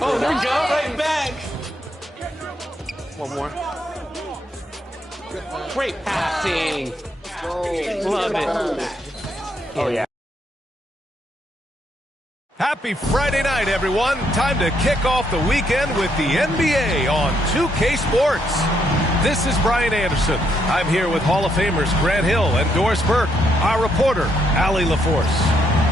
Oh, there we go. Right back. One more. Great passing. Love it. Oh, yeah. Happy Friday night, everyone. Time to kick off the weekend with the NBA on 2K Sports. This is Brian Anderson. I'm here with Hall of Famers Grant Hill and Doris Burke, our reporter, Allie LaForce,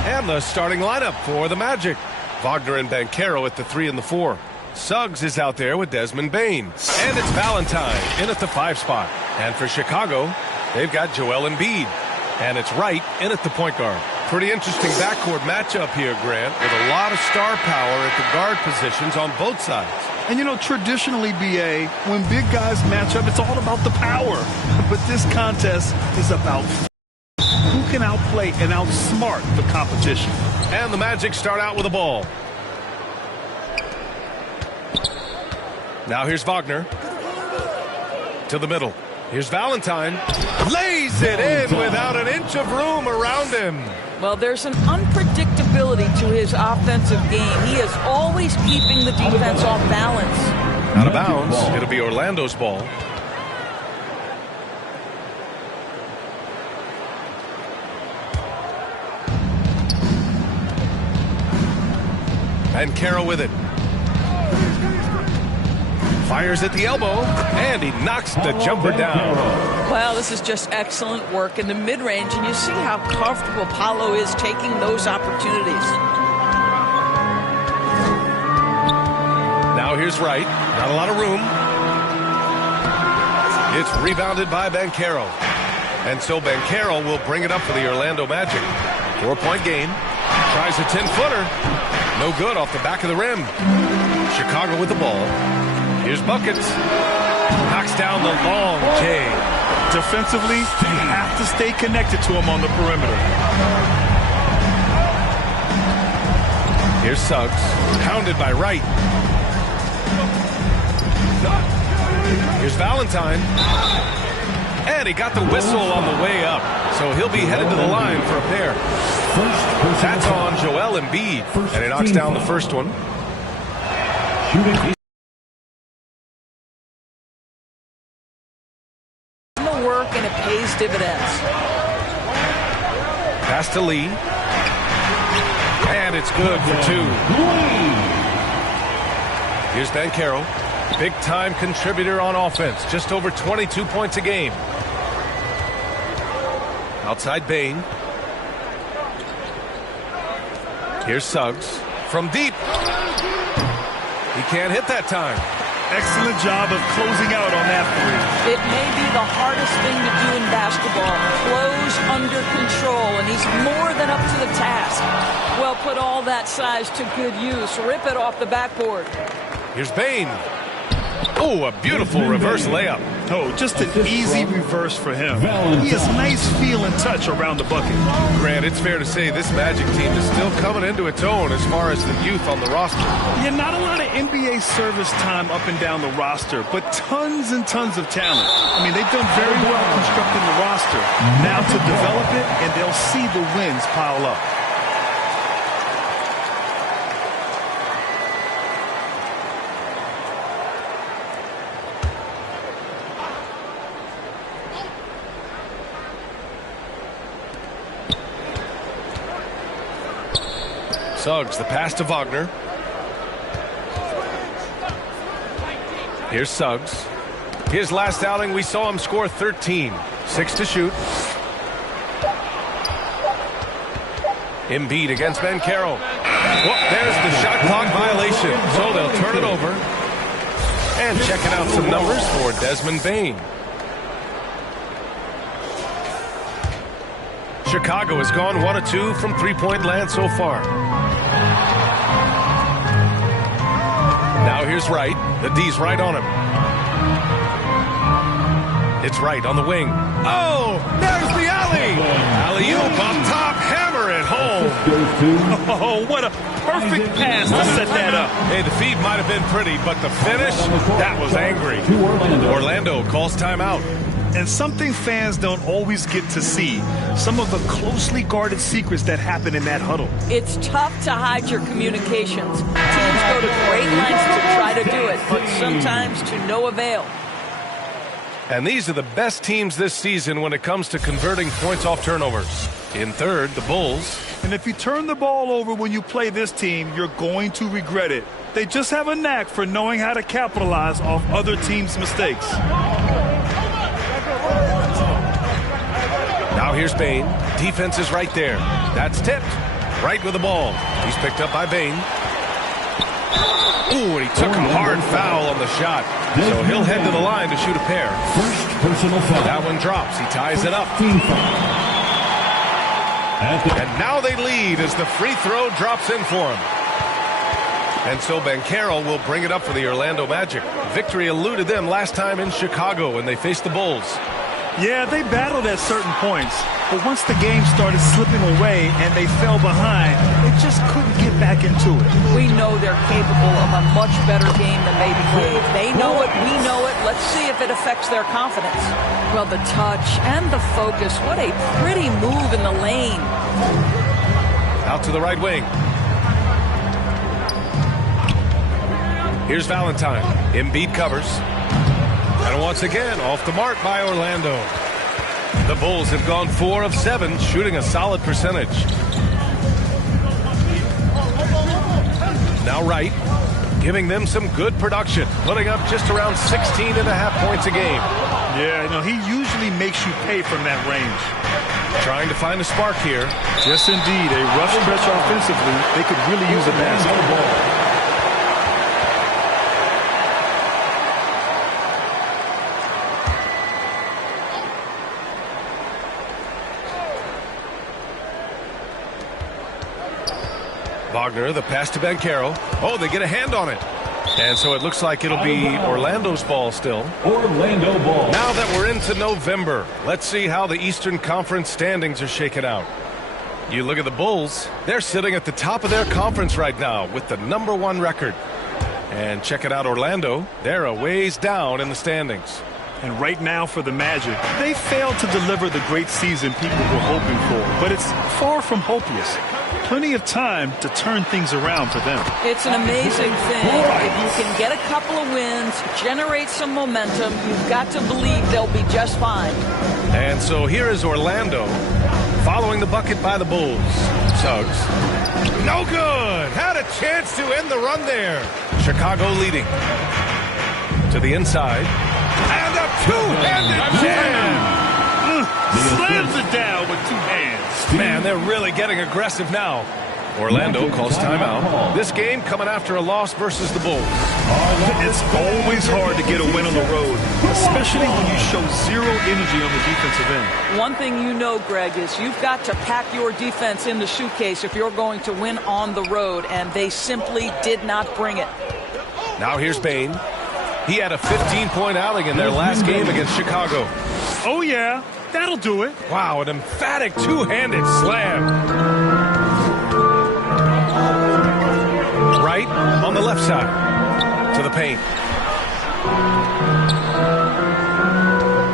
and the starting lineup for the Magic. Wagner and Banchero at the 3 and the 4. Suggs is out there with Desmond Bane. And it's Valentine in at the 5 spot. And for Chicago, they've got Joel Embiid. And it's Wright in at the point guard. Pretty interesting backcourt matchup here, Grant, with a lot of star power at the guard positions on both sides. And, you know, traditionally, B.A., when big guys match up, it's all about the power. But this contest is about who can outplay and outsmart the competition. And the Magic start out with the ball. Now here's Wagner. To the middle. Here's Valentine. Lays it in without an inch of room around him. Well, there's an unpredictability to his offensive game. He is always keeping the defense off balance. Out of bounds. It'll be Orlando's ball. Banchero with it. Fires at the elbow, and he knocks the jumper down. Well, this is just excellent work in the mid-range, and you see how comfortable Paolo is taking those opportunities. Now here's Wright. Not a lot of room. It's rebounded by Banchero. And so Banchero will bring it up for the Orlando Magic. 4-point game. Tries a 10-footer. No good off the back of the rim. Chicago with the ball. Here's Buckets. Knocks down the long J. Defensively, you have to stay connected to him on the perimeter. Here's Suggs. Pounded by Wright. Here's Valentine. And he got the whistle on the way up. So he'll be headed to the line for a pair. That's on Joel Embiid. And he knocks down the first one. Work and it pays dividends. Pass to Lee. And it's good for 2. Here's Banchero. Big-time contributor on offense. Just over 22 points a game. Outside Bane. Here's Suggs. From deep. He can't hit that time. Excellent job of closing out on that 3. It may be the hardest thing to do in basketball. Close under control, and he's more than up to the task. Well, put all that size to good use. Rip it off the backboard. Here's Bane. Oh, a beautiful reverse layup. Oh, just an easy reverse for him. He has nice feel and touch around the bucket. Grant, it's fair to say this Magic team is still coming into its own as far as the youth on the roster. Yeah, not a lot of NBA service time up and down the roster, but tons and tons of talent. I mean, they've done very well constructing the roster. Now to develop it, and they'll see the wins pile up. Suggs, the pass to Wagner. Here's Suggs. His last outing, we saw him score 13. 6 to shoot. Embiid against Banchero. Well, there's the shot clock violation. So they'll turn it over. And checking out some numbers for Desmond Bane. Chicago has gone 1 of 2 from three-point land so far. Now here's Wright. The D's right on him. It's Wright on the wing. Oh, there's the alley. Alley-oop up top, hammer it home. Oh, what a perfect pass to set that up. Hey, the feed might have been pretty, but the finish, that was angry. Orlando calls timeout. And something fans don't always get to see, some of the closely guarded secrets that happen in that huddle. It's tough to hide your communications. Teams go to great sometimes to no avail. And these are the best teams this season when it comes to converting points off turnovers. In third, the Bulls. And if you turn the ball over when you play this team, you're going to regret it. They just have a knack for knowing how to capitalize off other teams' mistakes. Now here's Bain. Defense is right there. That's tipped. Right with the ball. He's picked up by Bain. Ooh, and he took a hard foul on the shot. So he'll head to the line to shoot a pair. First personal foul. That one drops. He ties it up. And now they lead as the free throw drops in for him. And so Banchero will bring it up for the Orlando Magic. Victory eluded them last time in Chicago when they faced the Bulls. Yeah, they battled at certain points, but once the game started slipping away and they fell behind, they just couldn't get back into it. We know they're capable of a much better game than they behave. They know it, we know it. Let's see if it affects their confidence. Well, the touch and the focus, what a pretty move in the lane. Out to the right wing. Here's Valentine. Embiid covers. And once again, off the mark by Orlando. The Bulls have gone 4 of 7, shooting a solid percentage. Now Wright, giving them some good production, putting up just around 16.5 points a game. Yeah, he usually makes you pay from that range. Trying to find a spark here. Yes, indeed. A rough stretch offensively. They could really use a basket. Wagner, the pass to Banchero. Oh, they get a hand on it. And so it looks like it'll be Orlando's ball still. Orlando ball. Now that we're into November, let's see how the Eastern Conference standings are shaken out. You look at the Bulls, they're sitting at the top of their conference right now with the #1 record. And check it out, Orlando, they're a ways down in the standings. And right now for the Magic, they failed to deliver the great season people were hoping for, but it's far from hopeless. Plenty of time to turn things around for them. It's an amazing thing. If you can get a couple of wins, generate some momentum, you've got to believe they'll be just fine. And so here is Orlando following the bucket by the Bulls. Suggs. No good. Had a chance to end the run there. Chicago leading. To the inside. And a two-handed jam. Slams it down with 2 hands. Man, they're really getting aggressive now. Orlando calls timeout. This game coming after a loss versus the Bulls. It's always hard to get a win on the road, especially when you show zero energy on the defensive end. One thing you know, Greg, is you've got to pack your defense in the suitcase if you're going to win on the road, and they simply did not bring it. Now here's Bain. He had a 15-point outing in their last game against Chicago. Oh, yeah. That'll do it. Wow, an emphatic two-handed slam. Right on the left side to the paint.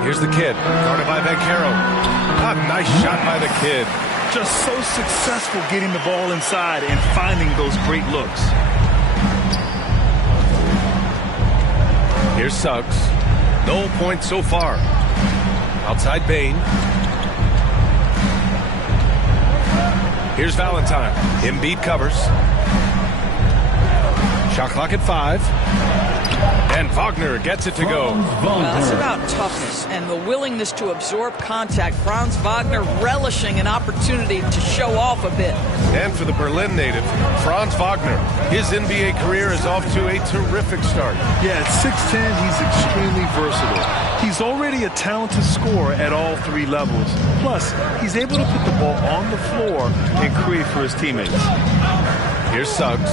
Here's the kid, guarded by Banchero. A nice shot by the kid. Just so successful getting the ball inside and finding those great looks. Here's Suggs. No points so far. Outside Bain. Here's Valentine. Embiid covers. Shot clock at 5. And Wagner gets it to go. Well, it's about toughness and the willingness to absorb contact. Franz Wagner relishing an opportunity to show off a bit. And for the Berlin native, Franz Wagner, his NBA career is off to a terrific start. Yeah, at 6'10", he's extremely versatile. He's already a talented scorer at all 3 levels. Plus, he's able to put the ball on the floor and create for his teammates. Here's Suggs.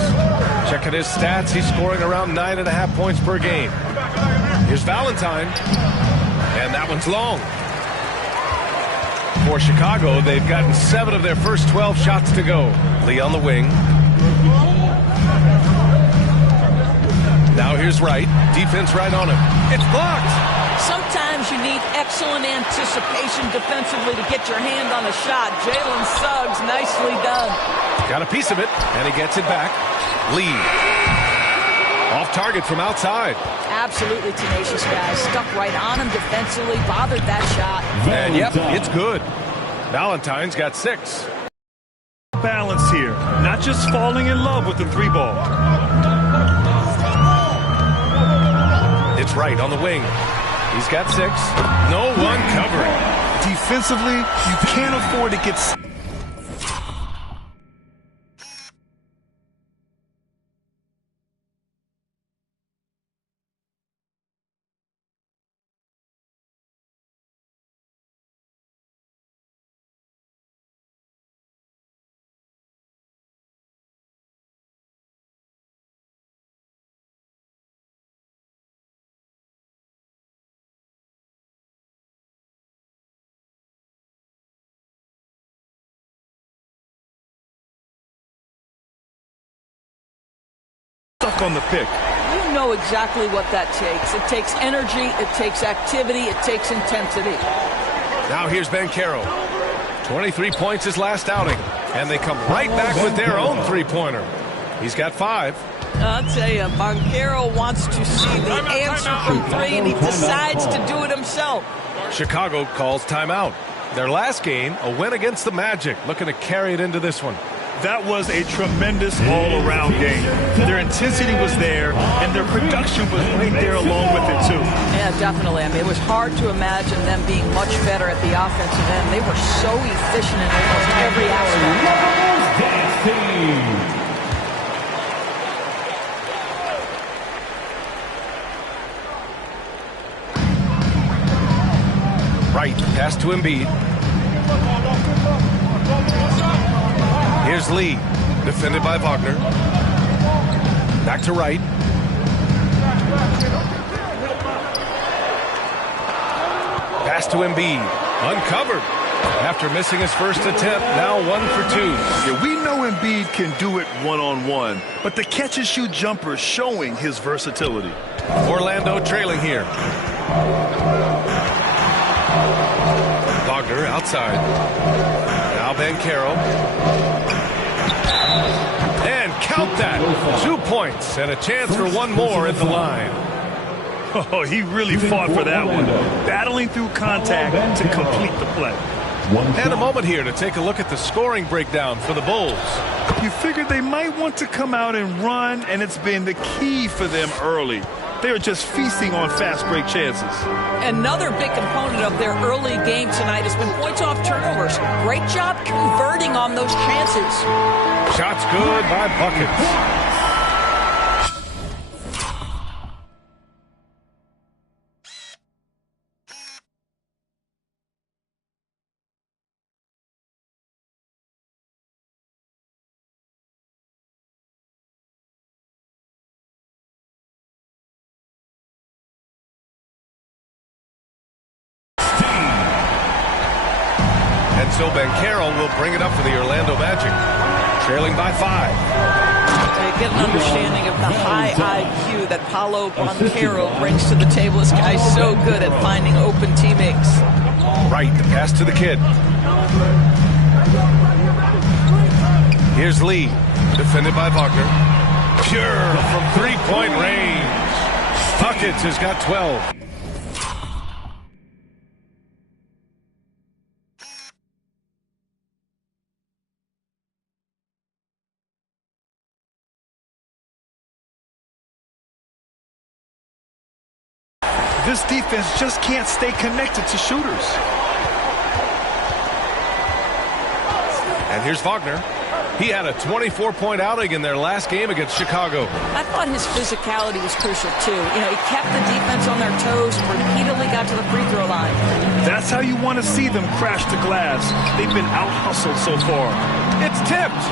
Checking his stats, he's scoring around 9.5 points per game. Here's Valentine. And that one's long. For Chicago, they've gotten 7 of their first 12 shots to go. Lee on the wing. Now here's Wright. Defense right on him. It's blocked. Sometimes you need excellent anticipation defensively to get your hand on a shot. Jalen Suggs, nicely done. Got a piece of it, and he gets it back. Lee. Off target from outside. Absolutely tenacious guy. Stuck right on him defensively, bothered that shot. And yep, it's good. Valentine's got 6. Balance here, not just falling in love with the 3-ball. It's right on the wing. He's got 6. No one covering. Defensively, you can't afford to get... stuck on the pick. You know exactly what that takes. It takes energy, it takes activity, it takes intensity. Now here's Banchero. 23 points his last outing. And they come right back with their own 3-pointer. He's got 5. I'll tell you, Banchero wants to see the answer from 3, and he decides to do it himself. Chicago calls timeout. Their last game, a win against the Magic, looking to carry it into this one. That was a tremendous all-around game. Their intensity was there, and their production was right there along with it, too. Yeah, definitely. I mean, it was hard to imagine them being much better at the offensive end. They were so efficient in almost every aspect. Right, pass to Embiid. Here's Lee, defended by Wagner. Back to Wright. Pass to Embiid, uncovered. After missing his first attempt, now 1 for 2. Yeah, we know Embiid can do it one-on-one, but the catch-and-shoot jumper is showing his versatility. Orlando trailing here. Wagner outside. Now Banchero. And count that. 2 points and a chance for one more at the line. Oh, he really fought for that one. Battling through contact to complete the play. And a moment here to take a look at the scoring breakdown for the Bulls. You figured they might want to come out and run, and it's been the key for them early. They are just feasting on fast break chances. Another big component of their early game tonight has been points off turnovers. Great job converting on those chances. Shots good by buckets. And so Banchero will bring it up for the Orlando Magic, trailing by 5. They get an understanding of the high IQ that Paolo Banchero brings to the table. This guy's so good at finding open teammates. Right, the pass to the kid. Here's Lee, defended by Wagner. Pure from 3-point range. Buckets has got 12. This defense just can't stay connected to shooters. And here's Wagner. He had a 24-point outing in their last game against Chicago. I thought his physicality was crucial, too. You know, he kept the defense on their toes and repeatedly got to the free throw line. That's how you want to see them crash the glass. They've been out-hustled so far. It's tipped.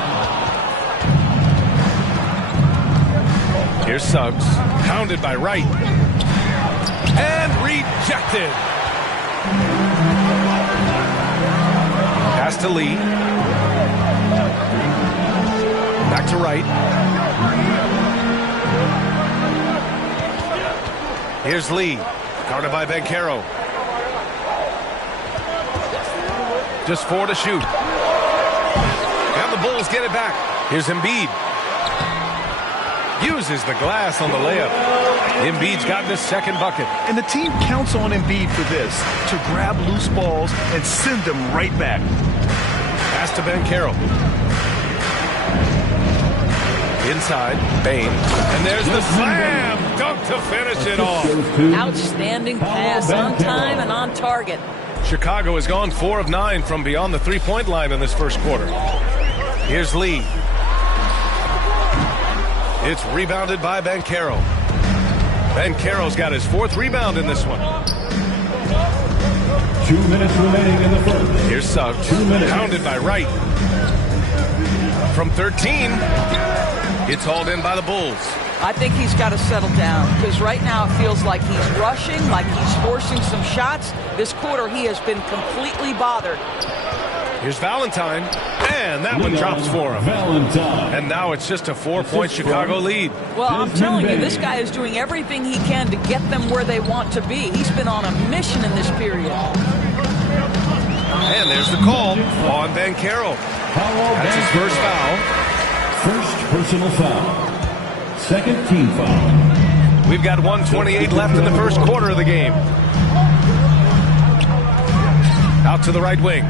Here's Suggs, pounded by Wright. And rejected. Pass to Lee. Back to Wright. Here's Lee, guarded by Banchero. Just 4 to shoot. And the Bulls get it back. Here's Embiid. uses the glass on the layup. Embiid's gotten his second bucket. And the team counts on Embiid for this, to grab loose balls and send them right back. Pass to Banchero. Inside, Bane. And there's the slam dunk to finish it off. Outstanding pass, on time and on target. Chicago has gone 4 of 9 from beyond the three-point line in this first quarter. Here's Lee. It's rebounded by Banchero. Banchero's got his 4th rebound in this one. 2 minutes remaining in the first. Here's Suggs. Pounded by Wright. From 13, it's hauled in by the Bulls. I think he's got to settle down because right now it feels like he's rushing, like he's forcing some shots. This quarter he has been completely bothered. Here's Valentine, and that one drops for him. Valentine. And now it's just a 4-point Chicago lead. Well, I'm telling you, this guy is doing everything he can to get them where they want to be. He's been on a mission in this period. And there's the call on Banchero. That's his first foul. First personal foul. Second team foul. We've got 1:28 left in the first quarter of the game. Out to the right wing.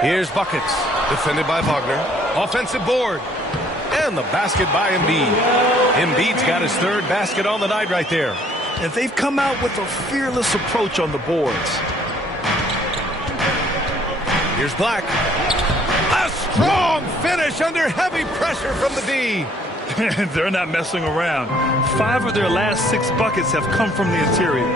Here's Buckets, defended by Wagner. Offensive board. And the basket by Embiid. Embiid's got his 3rd basket on the night right there. And they've come out with a fearless approach on the boards. Here's Black. A strong finish under heavy pressure from the D. They're not messing around. 5 of their last 6 buckets have come from the interior.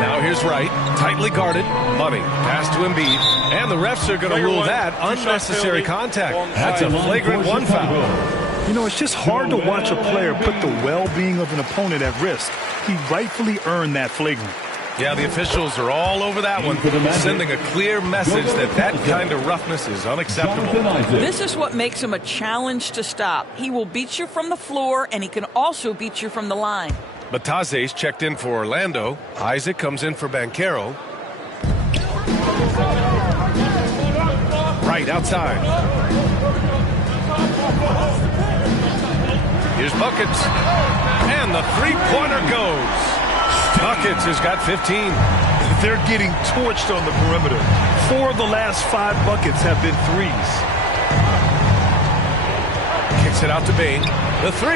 Now here's Wright, tightly guarded. Money, pass to Embiid. And the refs are going to rule that unnecessary contact. That's a flagrant 1 foul. You know, it's just hard to watch a player put the well-being of an opponent at risk. He rightfully earned that flagrant. Yeah, the officials are all over that one, sending a clear message that kind of roughness is unacceptable. This is what makes him a challenge to stop. He will beat you from the floor, and he can also beat you from the line. Bataze's checked in for Orlando. Isaac comes in for Banchero. Right outside. Here's Buckets. And the three-pointer goes. Buckets has got 15. They're getting torched on the perimeter. 4 of the last 5 buckets have been threes. Kicks it out to Bane. The 3.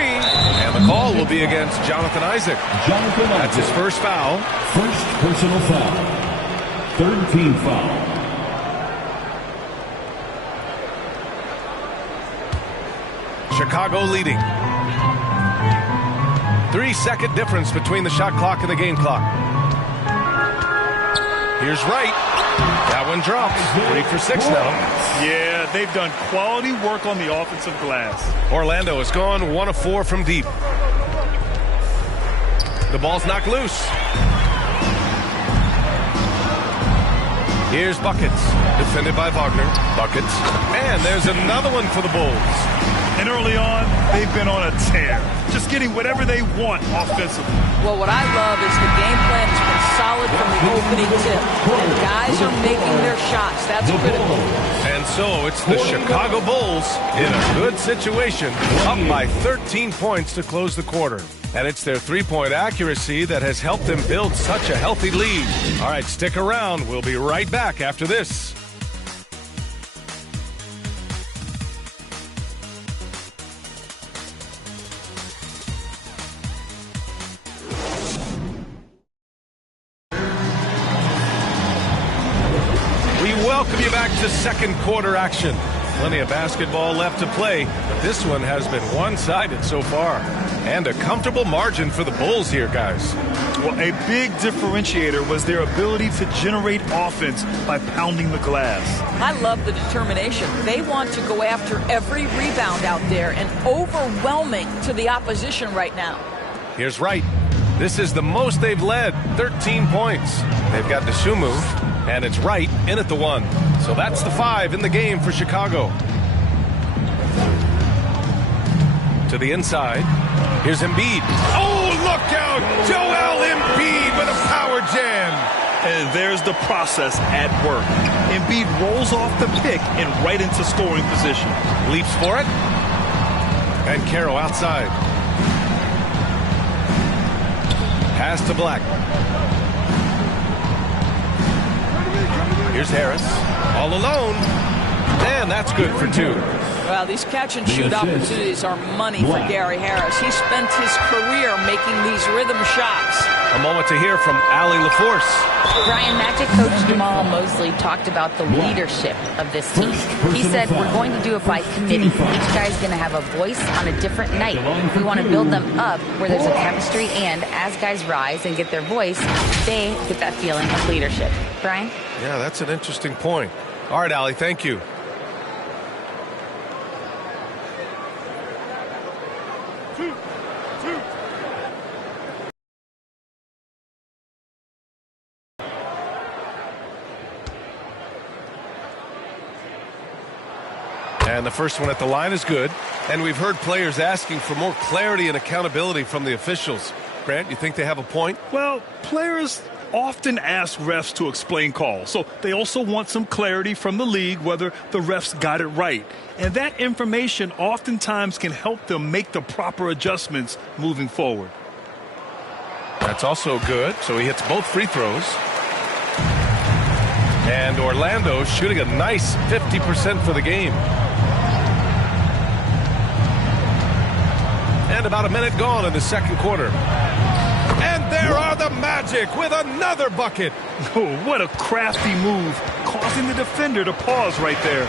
And the call will be against Jonathan Isaac. That's his first foul. First personal foul. 3rd team foul. Chicago leading. 3-second difference between the shot clock and the game clock. Here's Wright. That one drops. 3 for 6 now. Yeah, they've done quality work on the offensive glass. Orlando has gone 1 of 4 from deep. The ball's knocked loose. Here's Buckets, defended by Wagner. Buckets. And there's another one for the Bulls. And early on, they've been on a tear, just getting whatever they want offensively. Well, what I love is the game plan has been solid from the opening tip. And guys are making their shots. That's critical. And so it's the Chicago Bulls in a good situation, up by 13 points to close the quarter. And it's their three-point accuracy that has helped them build such a healthy lead. All right, stick around. We'll be right back after this. Welcome you back to second quarter action. Plenty of basketball left to play, but this one has been one-sided so far. And a comfortable margin for the Bulls here, guys. Well, a big differentiator was their ability to generate offense by pounding the glass. I love the determination. They want to go after every rebound out there and overwhelming to the opposition right now. Here's Wright. This is the most they've led, 13 points. They've got Desumu, and it's Wright in at the 1. So that's the 5 in the game for Chicago. To the inside. Here's Embiid. Oh, look out! Joel Embiid with a power jam. And there's the process at work. Embiid rolls off the pick and right into scoring position. Leaps for it. And Carroll outside. Pass to Black. Here's Harris. All alone. And that's good for 2. Well, these catch-and-shoot opportunities are money for Gary Harris. He spent his career making these rhythm shots. A moment to hear from Allie LaForce. Brian, Magic coach Jamal Mosley talked about the leadership of this team. He said, we're going to do it by committee. Each guy's going to have a voice on a different night. We want to build them up where there's a chemistry, and as guys rise and get their voice, they get that feeling of leadership. Brian? Yeah, that's an interesting point. All right, Allie, thank you. And the first one at the line is good. And we've heard players asking for more clarity and accountability from the officials. Grant, you think they have a point? Well, players often ask refs to explain calls. So they also want some clarity from the league whether the refs got it right. And that information oftentimes can help them make the proper adjustments moving forward. That's also good. So he hits both free throws. And Orlando shooting a nice 50% for the game. And about a minute gone in the second quarter. And there are the Magic with another bucket. Oh, what a crafty move, causing the defender to pause right there.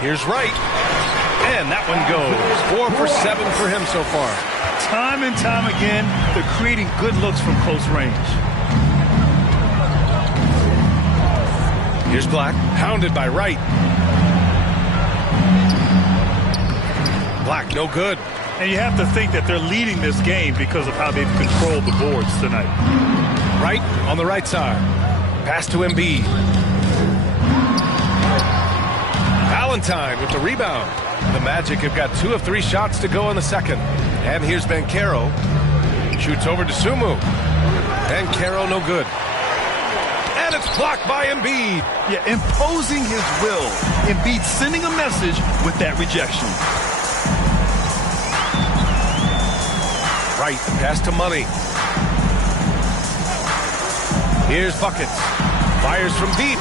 Here's Wright. And that one goes. 4 for 7 for him so far. Time and time again, they're creating good looks from close range. Here's Black, hounded by Wright. Black, no good. And you have to think that they're leading this game because of how they've controlled the boards tonight. Wright on the right side. Pass to Embiid. Valentine with the rebound. The Magic have got 2 of 3 shots to go in the second. And here's Banchero. Shoots over to Sumu. Banchero no good. And it's blocked by Embiid. Yeah, imposing his will. Embiid sending a message with that rejection. Right, pass to Money. Here's Buckets. Fires from deep.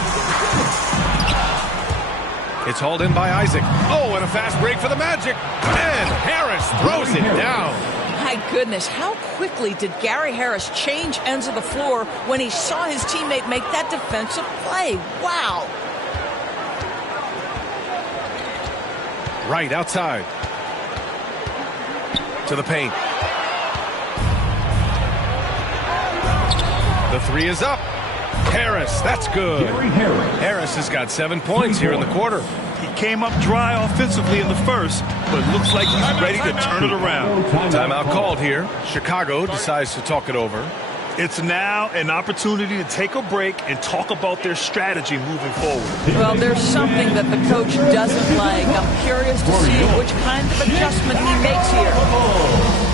It's hauled in by Isaac. Oh, and a fast break for the Magic. And Harris throws it down. My goodness, how quickly did Gary Harris change ends of the floor when he saw his teammate make that defensive play? Wow. Right outside. To the paint. The 3 is up. Harris, that's good. Harris has got 7 points here in the quarter. He came up dry offensively in the first, but looks like he's ready to turn it around. Timeout called here. Chicago decides to talk it over. It's now an opportunity to take a break and talk about their strategy moving forward. Well, there's something that the coach doesn't like. I'm curious to see which kind of adjustment he makes here.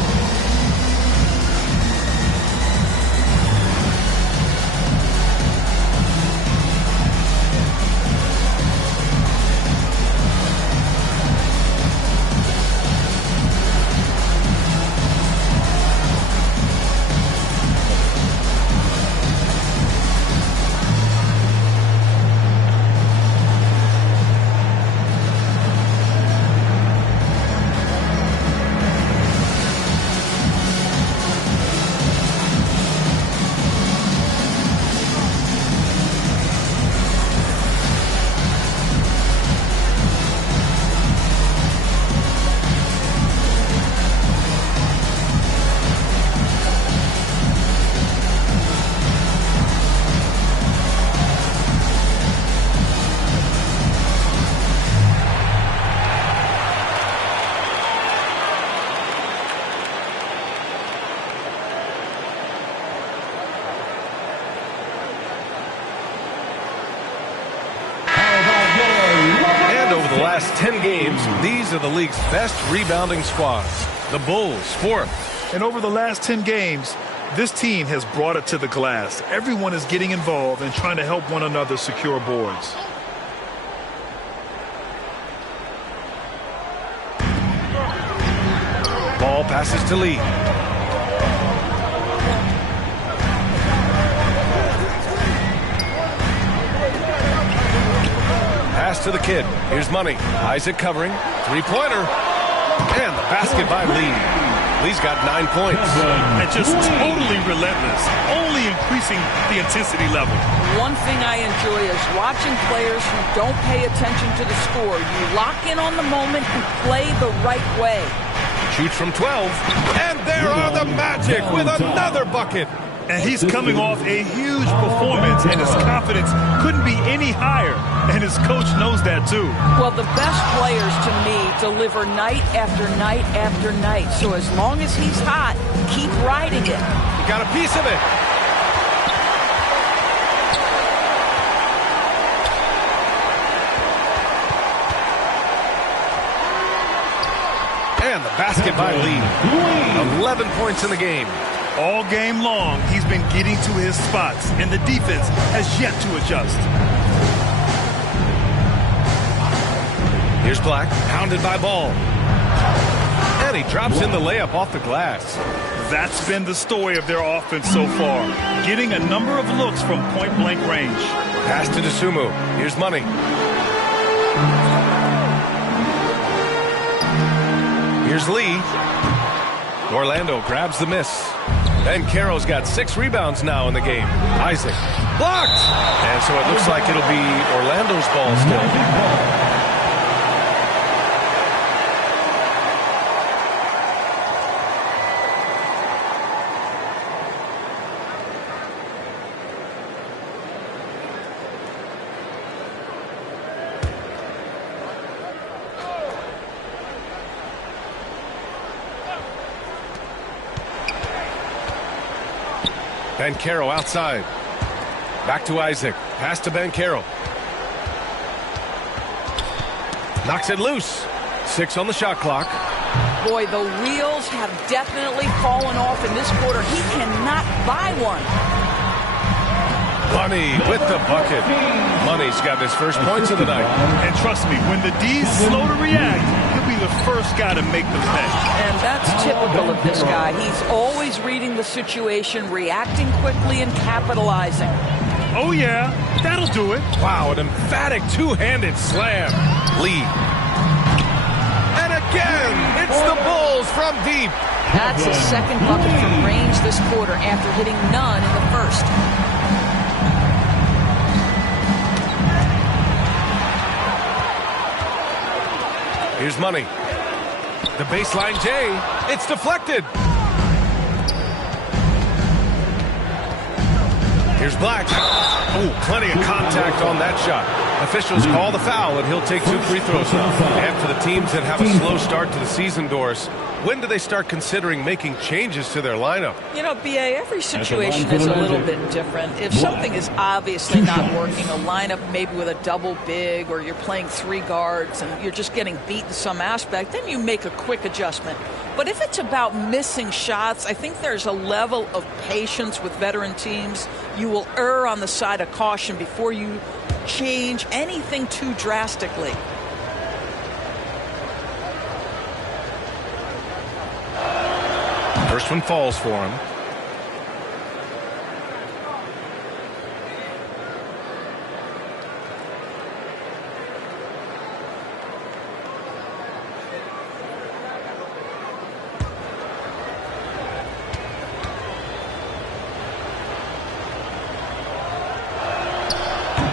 The last 10 games, these are the league's best rebounding squads. The Bulls, 4th. And over the last 10 games, This team has brought it to the glass. Everyone is getting involved and trying to help one another secure boards. Ball passes to Lee. Pass to the kid. Here's Money. Isaac covering. Three-pointer. And the basket by Lee. Lee's got 9 points. And just totally relentless, only increasing the intensity level. One thing I enjoy is watching players who don't pay attention to the score. You lock in on the moment and play the right way. Shoots from 12. And there are the Magic with another bucket. And he's coming off a huge performance, and his confidence couldn't be any higher. And his coach knows that, too. Well, the best players, to me, deliver night after night after night. So as long as he's hot, keep riding it. He got a piece of it. And the basket by Lee. 11 points in the game. All game long, he's been getting to his spots, and the defense has yet to adjust. Here's Black, pounded by Ball. And he drops in the layup off the glass. That's been the story of their offense so far, getting a number of looks from point-blank range. Pass to DeSumo. Here's Money. Here's Lee. Orlando grabs the miss. Ben Caro's got 6 rebounds now in the game. Isaac blocked. And so it looks like it'll be Orlando's ball still. Ben Caro outside. Back to Isaac. Pass to Ben Caro. Knocks it loose. 6 on the shot clock. Boy, the wheels have definitely fallen off in this quarter. He cannot buy one. Money with the bucket. Money's got his first points of the night. And trust me, when the D's slow to react, he'll be the first guy to make the pay. And that's typical of this guy. He's always reading the situation, reacting quickly, and capitalizing. Oh, yeah, that'll do it. Wow, an emphatic two-handed slam. Lee. And again, it's the Bulls from deep. That's his second bucket from range this quarter after hitting none in the first. Here's Money. The baseline J. It's deflected. Here's Black. Oh, plenty of contact on that shot. Officials call the foul, and he'll take 2 free throws now. And for the teams that have a slow start to the season, Doris, when do they start considering making changes to their lineup? You know, B.A., every situation is a little bit different. If something is obviously not working, a lineup maybe with a double big, or you're playing 3 guards and you're just getting beat in some aspect, then you make a quick adjustment. But if it's about missing shots, I think there's a level of patience with veteran teams. You will err on the side of caution before you change anything too drastically. First one falls for him.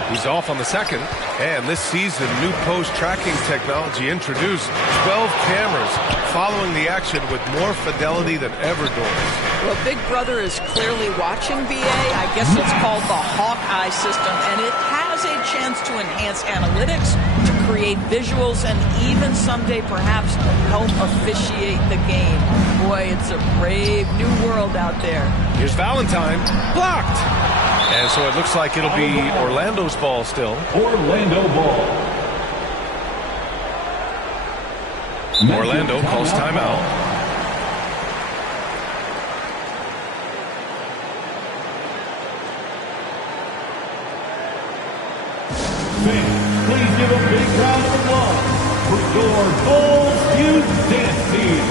He's off on the second. And this season, new post tracking technology introduced. 12 cameras following the action with more fidelity than ever, Doris. Well, Big Brother is clearly watching, B.A. I guess it's called the Hawkeye system, and it has a chance to enhance analytics, to create visuals, and even someday perhaps help officiate the game. Boy, it's a brave new world out there. Here's Valentine. Blocked. And so it looks like it'll be Orlando's ball still. Orlando ball. Orlando calls timeout. win. Please give a big round of applause for your Bulls Youth Dance Team.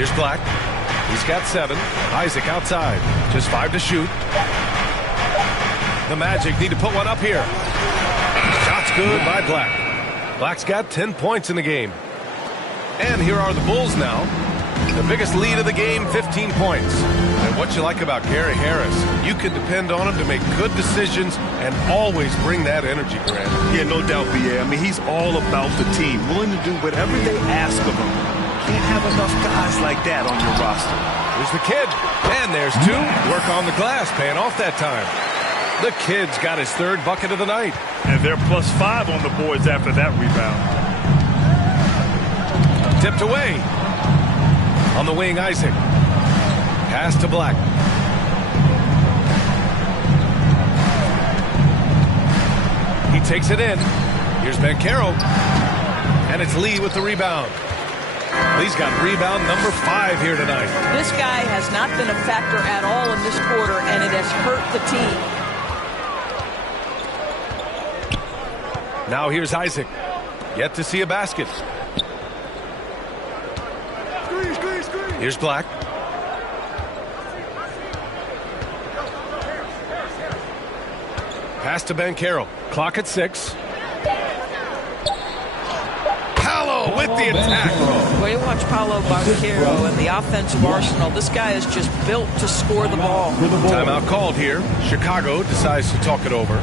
Here's Black. He's got 7. Isaac outside. Just 5 to shoot. The Magic need to put one up here. Shot's good by Black. Black's got 10 points in the game. And here are the Bulls now. The biggest lead of the game, 15 points. And what you like about Gary Harris, you can depend on him to make good decisions and always bring that energy, Grant. Yeah, no doubt, B.A. I mean, he's all about the team, willing to do whatever they ask of him. Can't have enough guys like that on your roster. There's the kid. And there's 2. Work on the glass, paying off that time. The kid's got his 3rd bucket of the night. And they're +5 on the boards after that rebound. Tipped away. On the wing, Isaac. Pass to Black. He takes it in. Here's Banchero. And it's Lee with the rebound. Lee's got rebound number 5 here tonight. This guy has not been a factor at all in this quarter, and it has hurt the team. Now here's Isaac. Yet to see a basket. Here's Black. Pass to Banchero. Clock at 6. Paolo with the attack. Way to watch Paolo Banchero and the offensive arsenal. This guy is just built to score the ball. Timeout called here. Chicago decides to talk it over.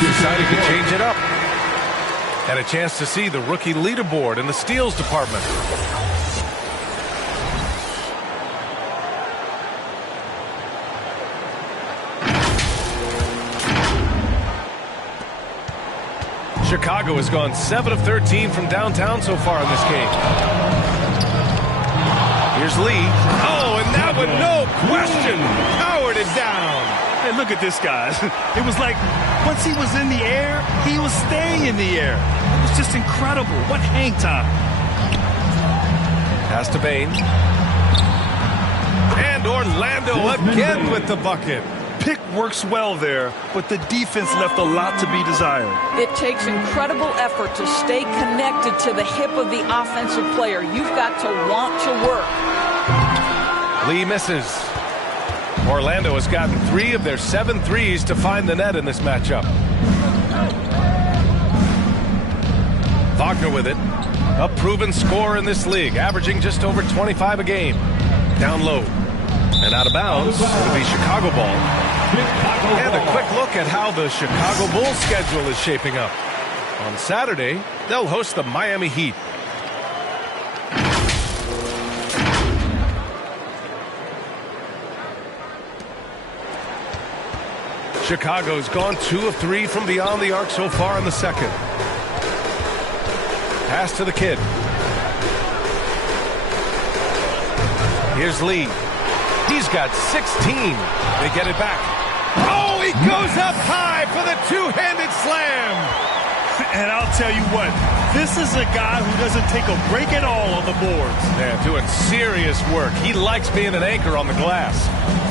Decided to change it up. Had a chance to see the rookie leaderboard in the steals department. Chicago has gone 7 of 13 from downtown so far in this game. Here's Lee. Oh, and that one, no question, powered it down. Hey, look at this, guys. It was like once he was in the air, he was staying in the air. It was just incredible. What hang time. Pass to Bain. And Orlando again with the bucket. Pick works well there, but the defense left a lot to be desired. It takes incredible effort to stay connected to the hip of the offensive player. You've got to want to work. Lee misses. Orlando has gotten 3 of their 7 threes to find the net in this matchup. Wagner with it. A proven scorer in this league, averaging just over 25 a game. Down low. And out of bounds. It'll be Chicago ball. And a quick look at how the Chicago Bulls schedule is shaping up. On Saturday, they'll host the Miami Heat. Chicago's gone 2 of 3 from beyond the arc so far in the second. Pass to the kid. Here's Lee. He's got 16. They get it back. Oh, he goes up high for the two-handed slam. And I'll tell you what, this is a guy who doesn't take a break at all on the boards. Yeah, doing serious work. He likes being an anchor on the glass.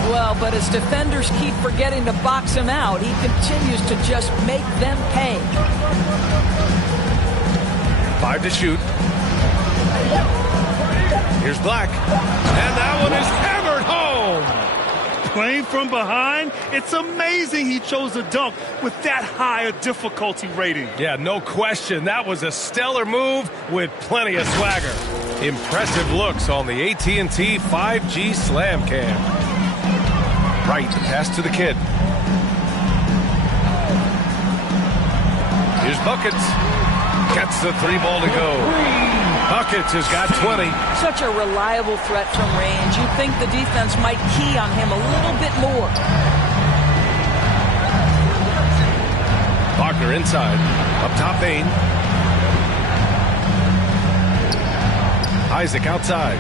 Well, but as defenders keep forgetting to box him out, he continues to just make them pay. 5 to shoot. Here's Black. And that one is hammered home. Playing from behind, it's amazing he chose a dunk with that high a difficulty rating. Yeah, no question. That was a stellar move with plenty of swagger. Impressive looks on the AT&T 5G Slam Cam. Right, pass to the kid. Here's Buckets. Gets the 3 ball to go. Buckets has got 20. Such a reliable threat from range. You'd think the defense might key on him a little bit more. Wagner inside. Up top, Bain. Isaac outside.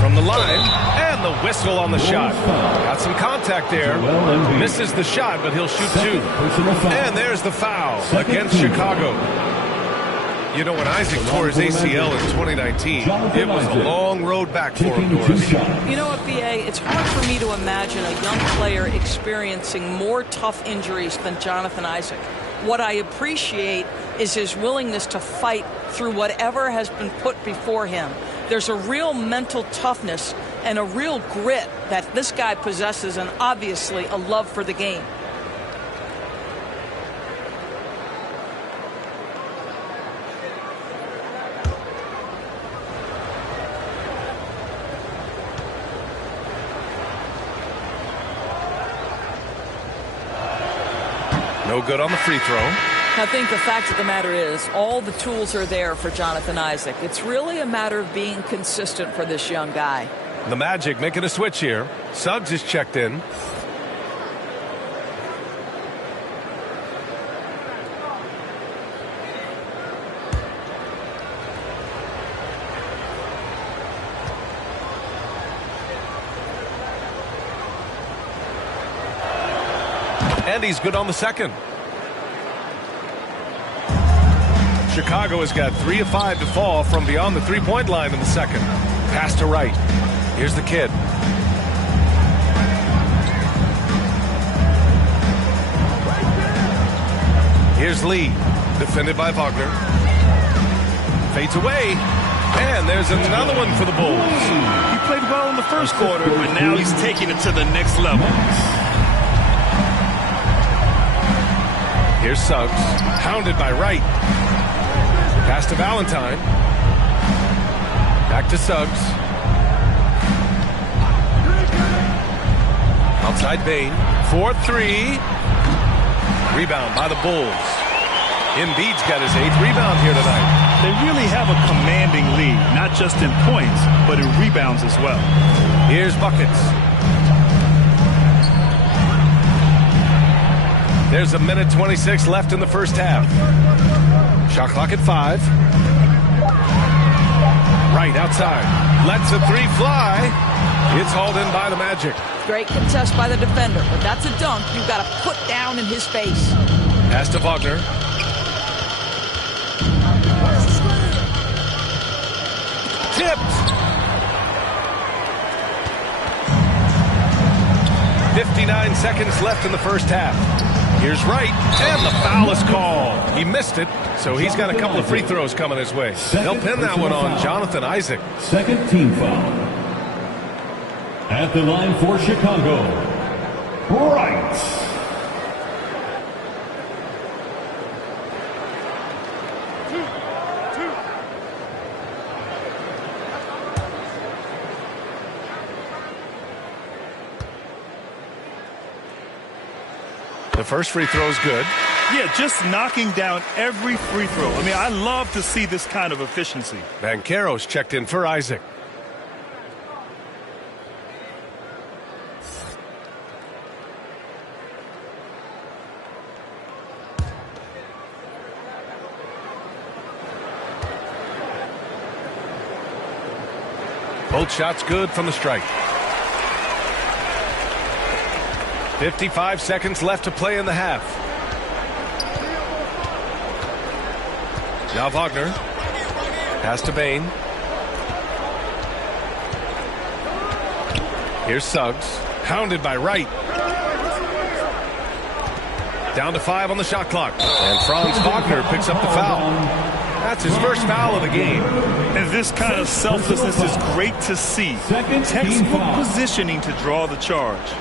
From the line. And the whistle on the shot. Got some contact there. Misses the shot, but he'll shoot 2. And there's the foul against Chicago. You know, when Isaac tore his ACL in 2019, it was a long road back for him, Doris. You know what, B.A., it's hard for me to imagine a young player experiencing more tough injuries than Jonathan Isaac. What I appreciate is his willingness to fight through whatever has been put before him. There's a real mental toughness and a real grit that this guy possesses, and obviously a love for the game. No good on the free throw. I think the fact of the matter is all the tools are there for Jonathan Isaac. It's really a matter of being consistent for this young guy. The Magic making a switch here. Suggs is checked in. And he's good on the second. Chicago has got 3 of 5 to fall from beyond the three-point line in the second. Pass to right. Here's the kid. Here's Lee. Defended by Wagner. Fades away. And there's another one for the Bulls. He played well in the first quarter, but now he's taking it to the next level. Here's Suggs. Pounded by Wright. Pass to Valentine. Back to Suggs. Outside Bain. 4-3. Rebound by the Bulls. Embiid's got his 8th rebound here tonight. They really have a commanding lead, not just in points, but in rebounds as well. Here's Buckets. There's 1:26 left in the first half. Shot clock at 5. Right outside. Lets the 3 fly. It's hauled in by the Magic. Great contest by the defender, but that's a dunk you've got to put down in his face. Pass to Wagner. Tipped. 59 seconds left in the first half. Here's Wright, and the foul is called. He missed it, so he's got a couple of free throws coming his way. They'll pin that one on Jonathan Isaac. Second team foul. At the line for Chicago, Wright. The first free throw is good. Yeah, just knocking down every free throw. I mean, I love to see this kind of efficiency. Banchero's checked in for Isaac. Both shots good from the strike. 55 seconds left to play in the half. Now Wagner. Pass to Bain. Here's Suggs. Hounded by Wright. Down to 5 on the shot clock. And Franz Wagner picks up the foul. That's his first foul of the game. And this kind of selflessness is great to see. Textbook positioning to draw the charge.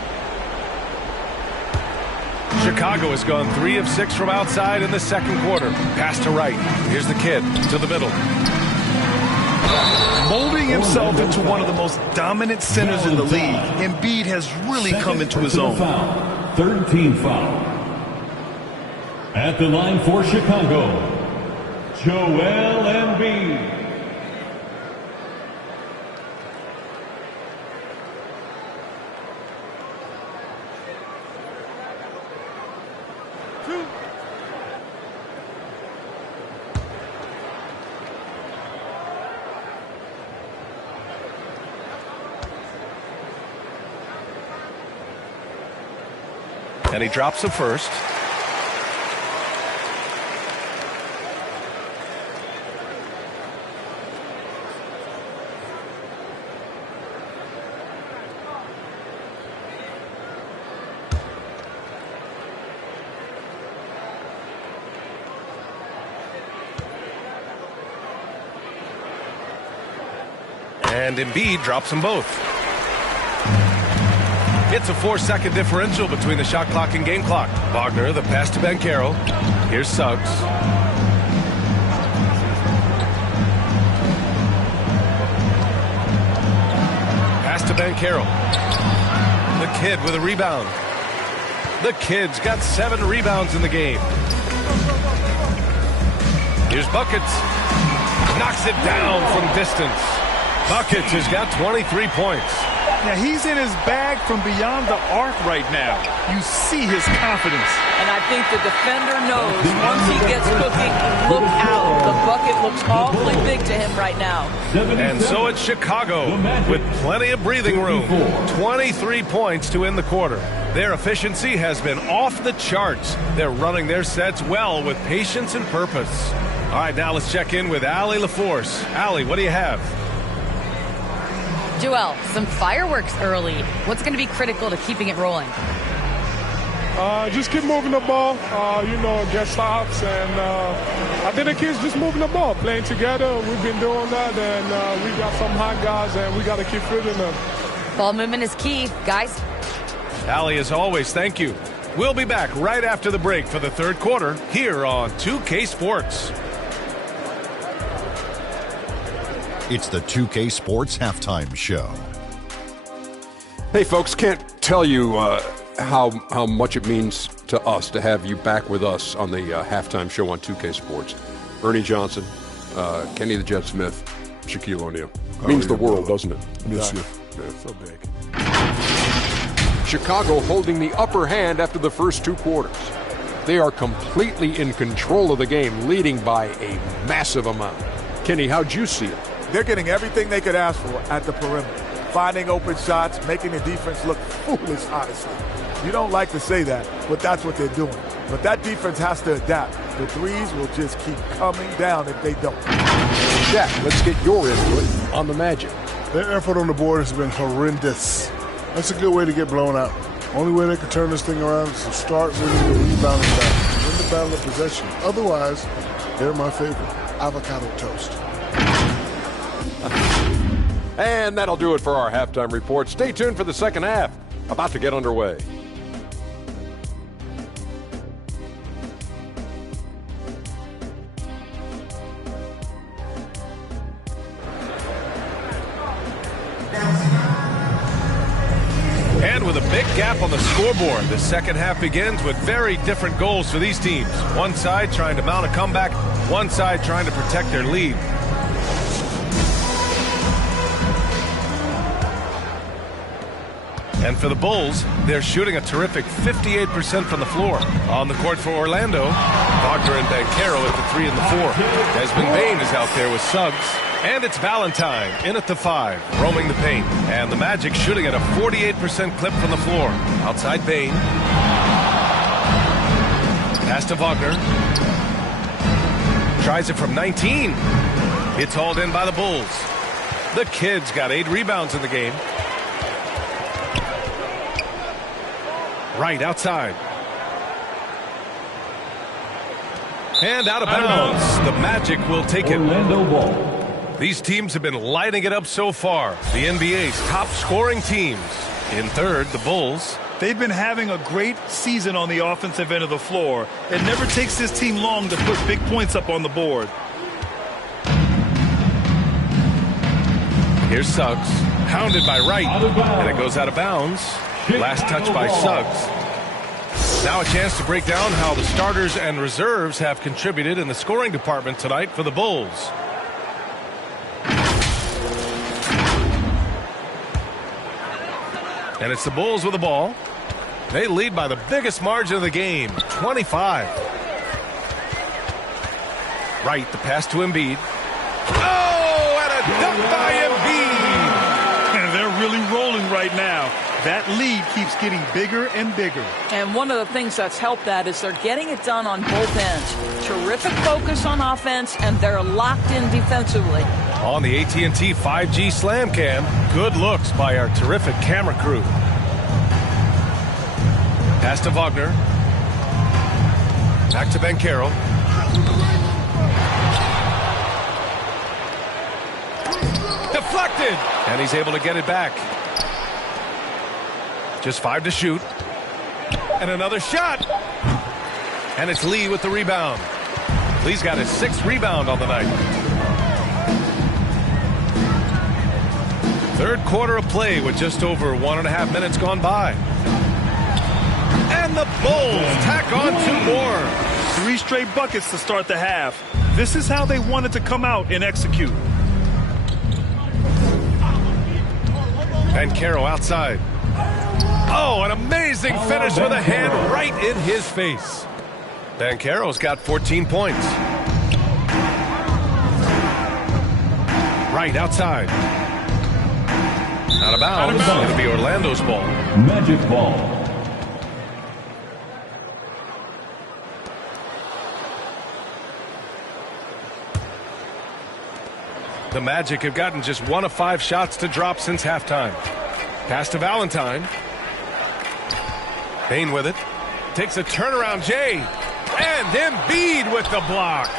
Chicago has gone 3 of 6 from outside in the second quarter. Pass to Wright. Here's the kid to the middle. Molding himself into one of the most dominant centers in the league, Embiid has really come into his own. Third team foul. At the line for Chicago, Joel Embiid. And he drops the first. And Embiid drops them both. It's a 4-second differential between the shot clock and game clock. Wagner, the pass to Banchero. Here's Suggs. Pass to Banchero. The kid with a rebound. The kid's got 7 rebounds in the game. Here's Buckets. Knocks it down from distance. Buckets has got 23 points. Now, he's in his bag from beyond the arc right now. You see his confidence. And I think the defender knows once he gets cooking, look out. The bucket looks awfully big to him right now. And so it's Chicago with plenty of breathing room. 23 points to end the quarter. Their efficiency has been off the charts. They're running their sets well with patience and purpose. All right, now let's check in with Allie LaForce. Allie, what do you have? Joel, some fireworks early. What's going to be critical to keeping it rolling? Just keep moving the ball, get stops. And I think the kids just moving the ball, playing together. We've been doing that, and we got some hot guys, and we got to keep fitting them. Ball movement is key, guys. Allie, as always, thank you. We'll be back right after the break for the third quarter here on 2K Sports. It's the 2K Sports Halftime Show. Hey, folks, can't tell you how much it means to us to have you back with us on the halftime show on 2K Sports. Ernie Johnson, Kenny the Jet Smith, Shaquille O'Neal. Means the world, doesn't it? Miss you. Yeah, so big. Chicago holding the upper hand after the first 2 quarters. They are completely in control of the game, leading by a massive amount. Kenny, how'd you see it? They're getting everything they could ask for at the perimeter. Finding open shots, making the defense look foolish, honestly. You don't like to say that, but that's what they're doing. But that defense has to adapt. The threes will just keep coming down if they don't. Shaq, let's get your input on the Magic. Their effort on the board has been horrendous. That's a good way to get blown out. Only way they can turn this thing around is to start winning the rebounding battle, win the battle of possession. Otherwise, they're my favorite. Avocado toast. And that'll do it for our halftime report. Stay tuned for the second half. About to get underway. And with a big gap on the scoreboard, the second half begins with very different goals for these teams. One side trying to mount a comeback, one side trying to protect their lead. And for the Bulls, they're shooting a terrific 58% from the floor. On the court for Orlando, Wagner and Banchero at the 3 and the 4. Desmond Bain is out there with Suggs. And it's Valentine in at the 5, roaming the paint. And the Magic shooting at a 48% clip from the floor. Outside Bain. Pass to Wagner. Tries it from 19. It's hauled in by the Bulls. The Kids got 8 rebounds in the game. Right outside. And out of bounds. The Magic will take it. Orlando ball. These teams have been lighting it up so far. The NBA's top scoring teams. In third, the Bulls. They've been having a great season on the offensive end of the floor. It never takes this team long to put big points up on the board. Here's Suggs. Hounded by Wright. And it goes out of bounds. Last touch by Suggs. Now a chance to break down how the starters and reserves have contributed in the scoring department tonight for the Bulls. And it's the Bulls with the ball. They lead by the biggest margin of the game, 25. Right, the pass to Embiid. Oh, and a dunk by Embiid. And they're really rolling right now. That lead keeps getting bigger and bigger. And one of the things that's helped that is they're getting it done on both ends. Terrific focus on offense, and they're locked in defensively. On the AT&T 5G Slam Cam, good looks by our terrific camera crew. Pass to Wagner. Back to Banchero. Deflected! And he's able to get it back. Just 5 to shoot. And another shot. And it's Lee with the rebound. Lee's got his 6th rebound on the night. Third quarter of play with just over 1.5 minutes gone by. And the Bulls tack on 2 more. 3 straight buckets to start the half. This is how they wanted to come out and execute. Banchero outside. Oh, an amazing finish with a hand right in his face. Banchero's got 14 points. Right outside. Out of bounds. It'll be Orlando's ball. Magic ball. The Magic have gotten just 1 of 5 shots to drop since halftime. Pass to Valentine. Bain with it. Takes a turnaround Jay. And Embiid with the block.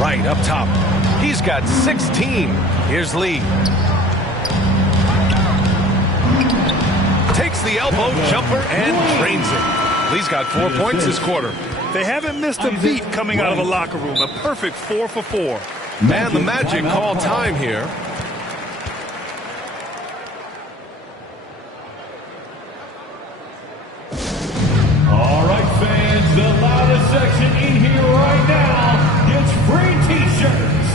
Right up top. He's got 16. Here's Lee. Takes the elbow jumper and drains it. Lee's got 4 points this quarter. They haven't missed a beat coming out of the locker room. A perfect 4 for 4. And the Magic call time here. All right, fans, the loudest section in here right now gets free T-shirts.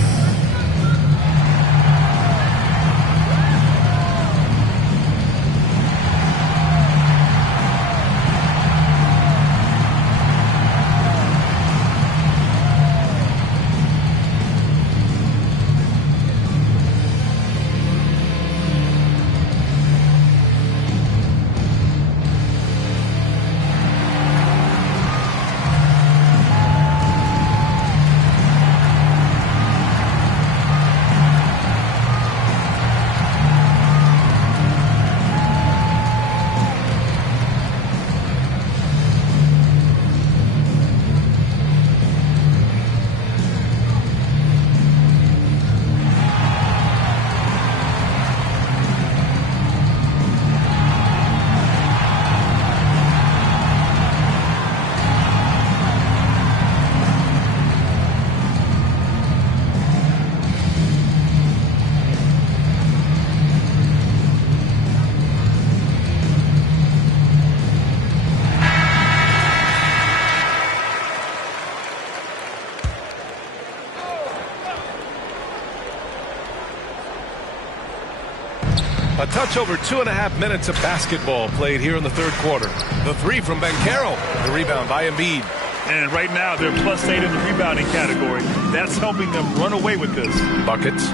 A touch over 2.5 minutes of basketball played here in the third quarter. The three from Banchero. The rebound by Embiid. And right now, they're +8 in the rebounding category. That's helping them run away with this. Buckets.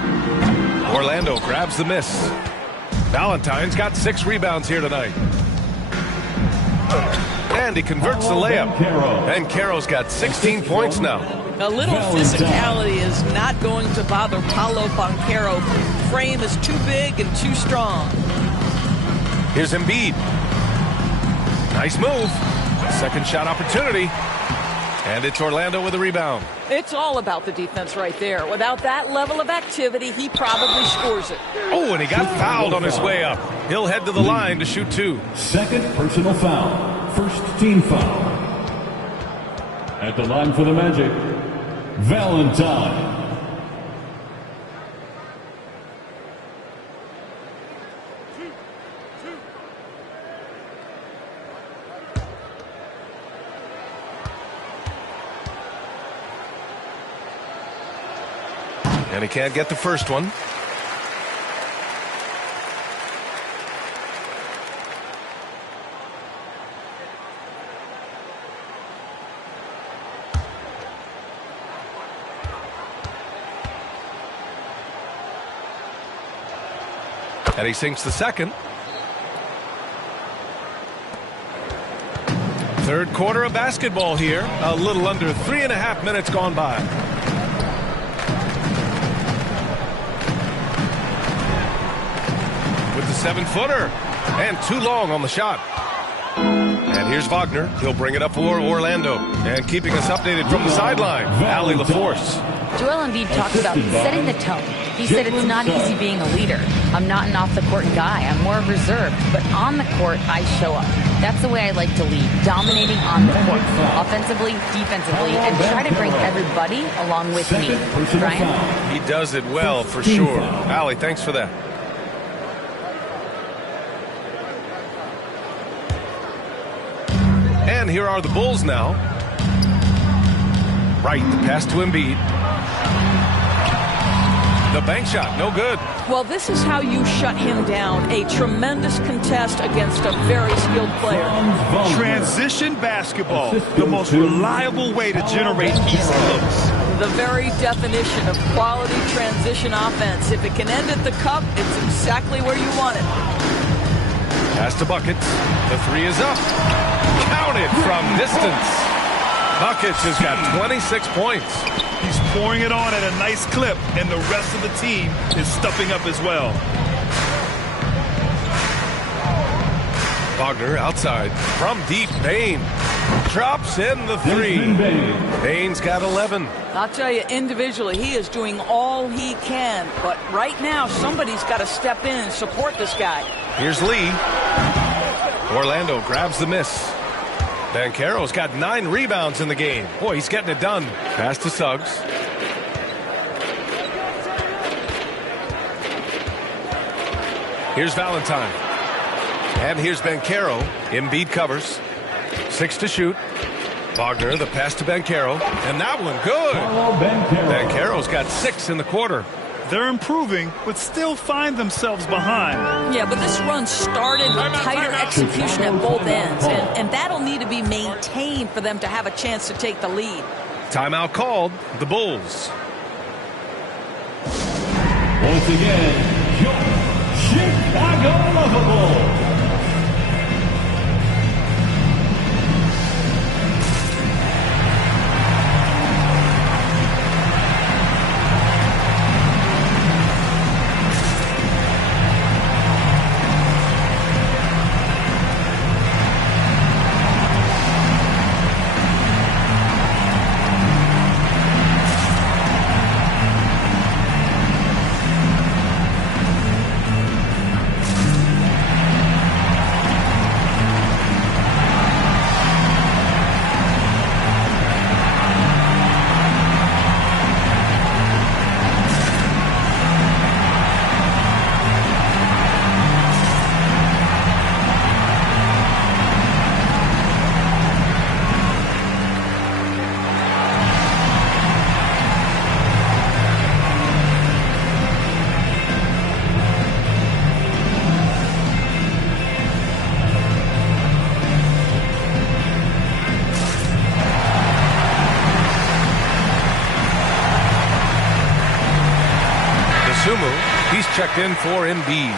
Orlando grabs the miss. Valentine's got 6 rebounds here tonight. And he converts the layup. Banchero's got 16 points now. A little physicality is not going to bother Paolo Banchero. Frame is too big and too strong. Here's Embiid. Nice move. Second shot opportunity. And it's Orlando with a rebound. It's all about the defense right there. Without that level of activity, he probably scores it. Oh, and he got fouled on his way up. He'll head to the line to shoot 2. Second personal foul. First team foul. At the line for the Magic, Valentine. And he can't get the first one. And he sinks the second. Third quarter of basketball here. A little under 3.5 minutes gone by. With the 7-footer. And too long on the shot. And here's Wagner. He'll bring it up for Orlando. And keeping us updated from the sideline, Allie LaForce. Joel Embiid talked about setting the tone. He said it's not easy being a leader. I'm not an off-the-court guy. I'm more reserved. But on the court, I show up. That's the way I like to lead, dominating on the court, offensively, defensively, and try to bring everybody along with me. Brian? He does it well, for sure. Allie, thanks for that. And here are the Bulls now. Right, the pass to Embiid. The bank shot, no good. Well, this is how you shut him down. A tremendous contest against a very skilled player. Transition basketball, the most reliable way to generate easy looks. The very definition of quality transition offense. If it can end at the cup, it's exactly where you want it. Pass to Buckets. The 3 is up. Counted from distance. Buckets has got 26 points. He's pouring it on at a nice clip, and the rest of the team is stepping up as well. Wagner outside. From deep, Bain drops in the 3. Bain's got 11. I'll tell you, individually, he is doing all he can. But right now, somebody's got to step in and support this guy. Here's Lee. Orlando grabs the miss. Banchero's got 9 rebounds in the game. Boy, he's getting it done. Pass to Suggs. Here's Valentine. And here's Banchero. Embiid covers. 6 to shoot. Wagner, the pass to Banchero. And that one good. Banchero's got 6 in the quarter. They're improving, but still find themselves behind. Yeah, but this run started with tighter execution at both ends, and that'll need to be maintained for them to have a chance to take the lead. Timeout called. The Bulls. Once again, your Chicago Lovables. Dosunmu, he's checked in for Embiid.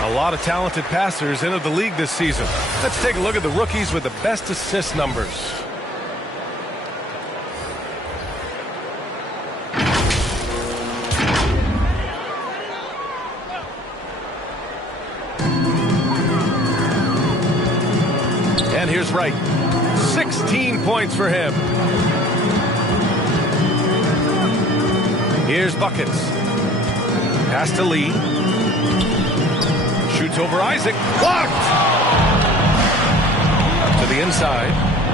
A lot of talented passers entered the league this season. Let's take a look at the rookies with the best assist numbers. And here's Wright. 16 points for him. Here's buckets. Pass to Lee. Shoots over Isaac. Blocked! To the inside.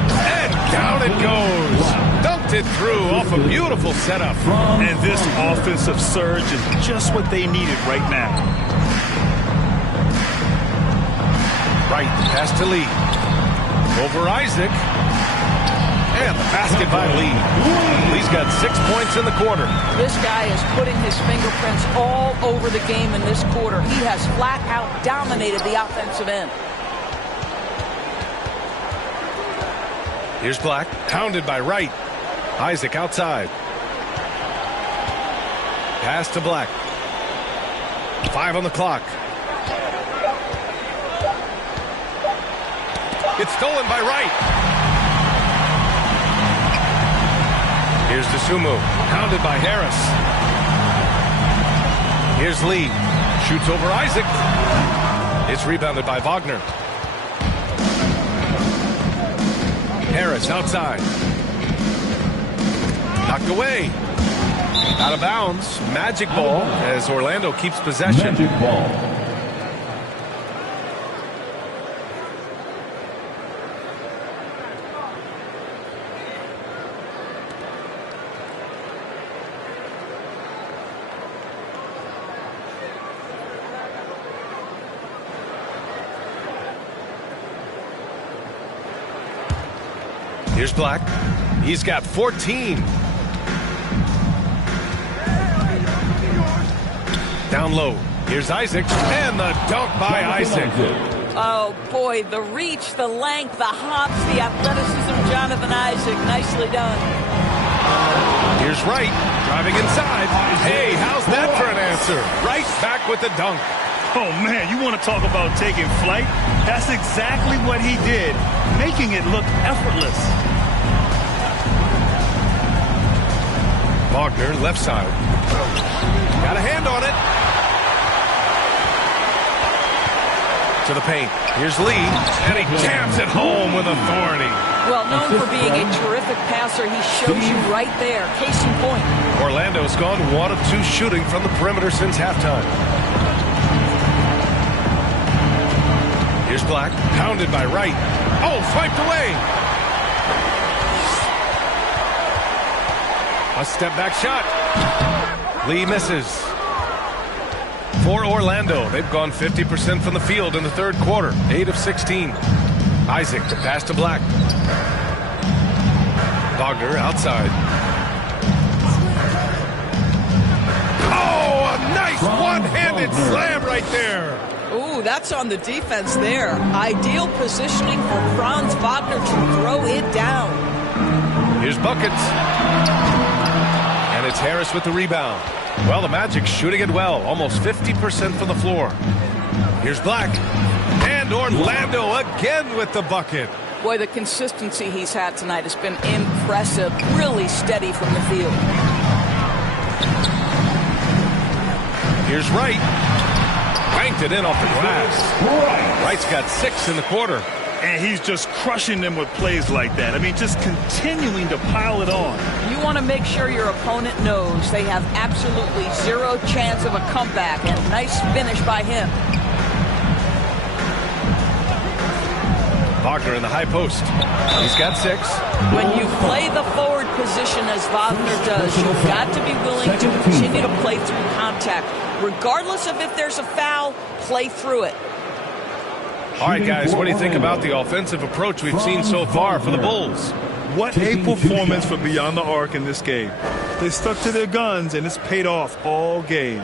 And down it goes. Dunked it through off a beautiful setup. And this offensive surge is just what they needed right now. Right. Pass to Lee. Over Isaac. And the basket by Lee. Lee's got 6 points in the quarter. This guy is putting his fingerprints all over the game in this quarter. He has flat out dominated the offensive end. Here's Black. Pounded by Wright. Isaac outside. Pass to Black. 5 on the clock. It's stolen by Wright. Here's Dosunmu, pounded by Harris. Here's Lee, shoots over Isaac. It's rebounded by Wagner. Harris outside. Knocked away. Out of bounds. Magic ball as Orlando keeps possession. Magic ball. Here's Black. He's got 14. Down low. Here's Isaac. And the dunk by Isaac. Oh, boy, the reach, the length, the hops, the athleticism, Jonathan Isaac. Nicely done. Here's Wright. Driving inside. Hey, how's that for an answer? Wright back with the dunk. Oh, man, you want to talk about taking flight? That's exactly what he did, making it look effortless. Wagner, left side. Got a hand on it. To the paint. Here's Lee, and he jams it home with authority. Well, known for being a terrific passer, he shows you right there. Case in point. Orlando's gone 1 of 2 shooting from the perimeter since halftime. Here's Black, pounded by Wright. Oh, swiped away. A step back shot. Lee misses. For Orlando, they've gone 50% from the field in the third quarter. 8 of 16. Isaac, the pass to Black. Wagner outside. Oh, a nice one-handed slam right there. Ooh, that's on the defense there. Ideal positioning for Franz Wagner to throw it down. Here's buckets. And it's Harris with the rebound. Well, the Magic shooting it well. Almost 50% from the floor. Here's Black. And Orlando again with the bucket. Boy, the consistency he's had tonight has been impressive. Really steady from the field. Here's Wright. Banked it in off the glass. Wright's got 6 in the quarter. And he's just crushing them with plays like that. I mean, just continuing to pile it on. You want to make sure your opponent knows they have absolutely 0 chance of a comeback. And nice finish by him. Wagner in the high post. He's got 6. When you play the forward position as Wagner does, you've got to be willing to continue to play through contact. Regardless of if there's a foul, play through it. All right, guys, what do you think about the offensive approach we've seen so far for the Bulls? What a performance for Beyond the Arc in this game. They stuck to their guns, and it's paid off all game.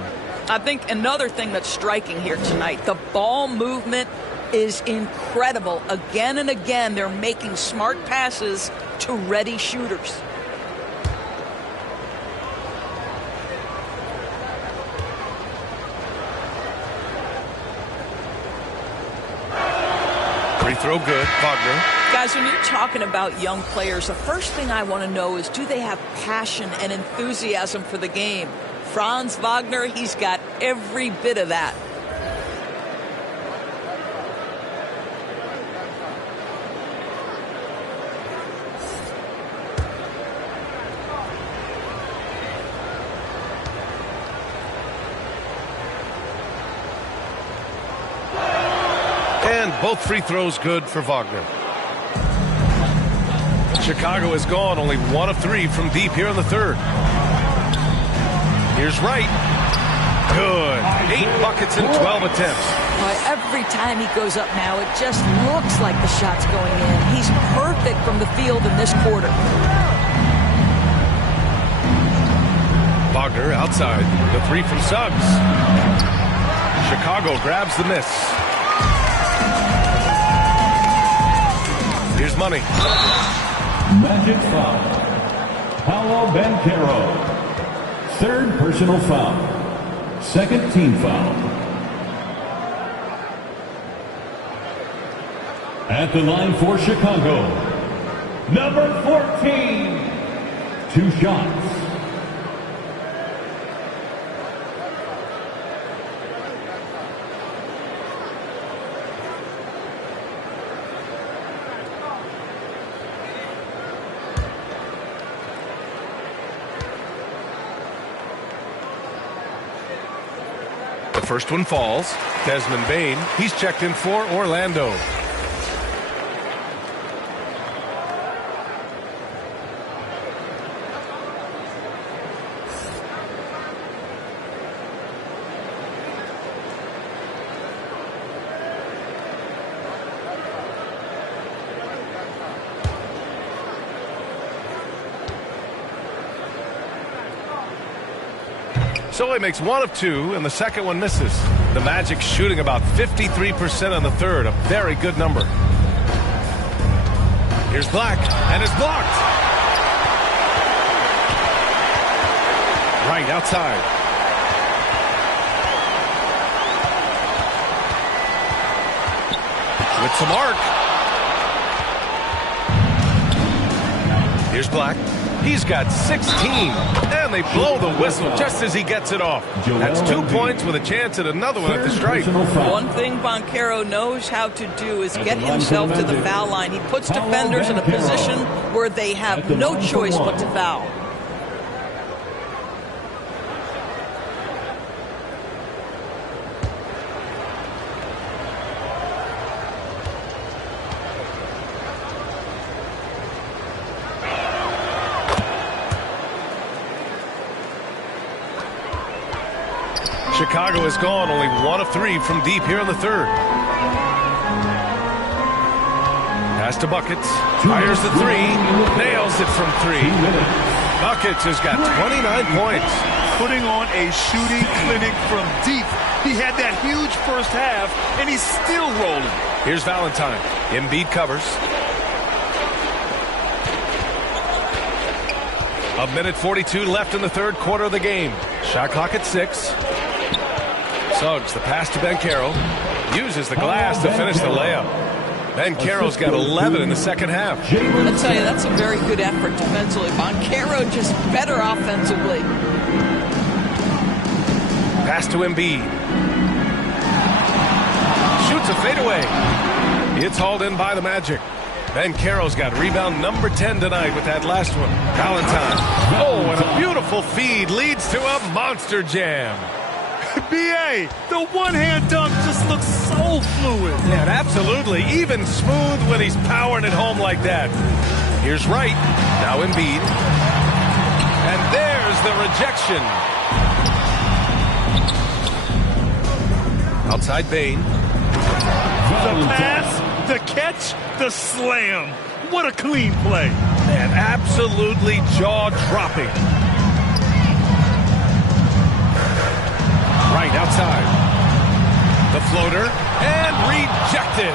I think another thing that's striking here tonight, the ball movement is incredible. Again and again, they're making smart passes to ready shooters. Free throw good. Wagner. Guys, when you're talking about young players, the first thing I want to know is, do they have passion and enthusiasm for the game? Franz Wagner, he's got every bit of that. And both free throws good for Wagner. Chicago is gone, only 1 of 3 from deep here in the third. Here's Wright. Good. 8 buckets in 12 attempts. Boy, every time he goes up now, it just looks like the shot's going in. He's perfect from the field in this quarter. Wagner outside. The 3 from Suggs. Chicago grabs the miss. Here's Money. Magic foul. Paolo Banchero. Third personal foul. Second team foul. At the line for Chicago, number 14. 2 shots. The first one falls. Desmond Bane, he's checked in for Orlando. So he makes 1 of 2, and the second one misses. The Magic shooting about 53% on the third, a very good number. Here's Black, and it's blocked. Right outside. With some arc. Here's Black. He's got 16, and they blow the whistle just as he gets it off. That's 2 points with a chance at another one at the stripe. One thing Banchero knows how to do is get himself to the foul line. He puts defenders in a position where they have no choice but to foul. Chicago is gone, only 1 of 3 from deep here in the third. Pass to Buckets, fires the 3, nails it from 3. Buckets has got 29 points. Putting on a shooting clinic from deep. He had that huge first half, and he's still rolling. Here's Valentine. Embiid covers. A minute 42 left in the third quarter of the game. Shot clock at 6. Suggs, the pass to Banchero. Uses the glass to finish the layup. Banchero's got 11 in the second half. I'll tell you, that's a very good effort defensively. Banchero just better offensively. Pass to Embiid. Shoots a fadeaway. It's hauled in by the Magic. Banchero's got rebound number 10 tonight with that last one. Valentine. Oh, and a beautiful feed leads to a monster jam. B.A., the one-hand dunk just looks so fluid. Yeah, absolutely. Even smooth when he's powering it home like that. Here's Wright. Now Embiid. And there's the rejection. Outside Bane. The pass, the catch, the slam. What a clean play. Man, absolutely jaw-dropping. Right outside. The floater and rejected.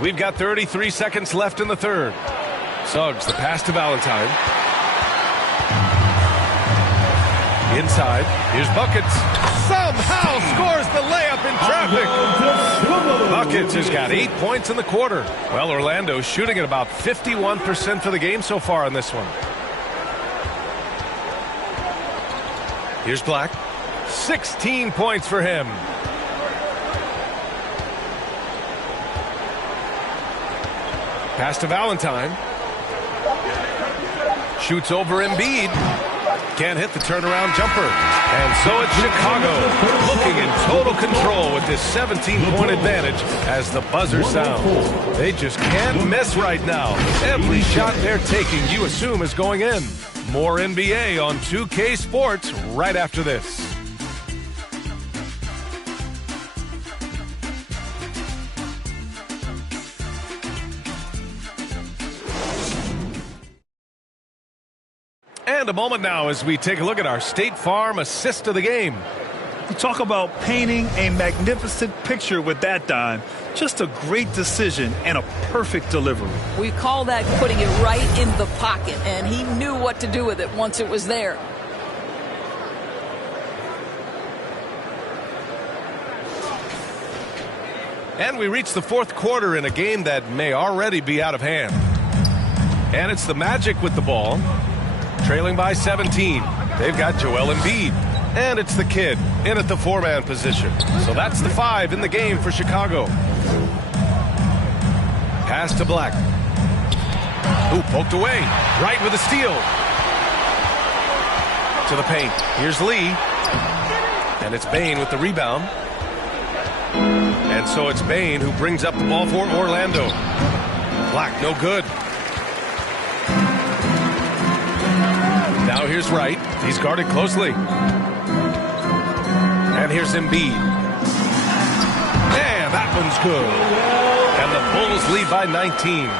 We've got 33 seconds left in the third. Suggs, the pass to Valentine. Inside. Here's Buckets. Somehow scores the layup up in traffic. Buckets has got 8 points in the quarter. Well, Orlando's shooting at about 51% for the game so far in this one. Here's Black. 16 points for him. Pass to Valentine. Shoots over Embiid. Can't hit the turnaround jumper. And so it's Chicago looking in total control with this 17-point advantage as the buzzer sounds. They just can't miss right now. Every shot they're taking, you assume, is going in. More NBA on 2K Sports right after this. And a moment now as we take a look at our State Farm assist of the game. You talk about painting a magnificent picture with that dime. Just a great decision and a perfect delivery. We call that putting it right in the pocket, and he knew what to do with it once it was there. And we reach the fourth quarter in a game that may already be out of hand. And it's the Magic with the ball. Trailing by 17. They've got Joel Embiid. And it's the kid in at the four-man position. So that's the 5 in the game for Chicago. Pass to Black. Ooh, poked away. Right with a steal. To the paint. Here's Lee. And it's Bane with the rebound. And so it's Bane who brings up the ball for Orlando. Black, no good. Now here's Wright. He's guarded closely. And here's Embiid. And that one's good. And the Bulls lead by 19.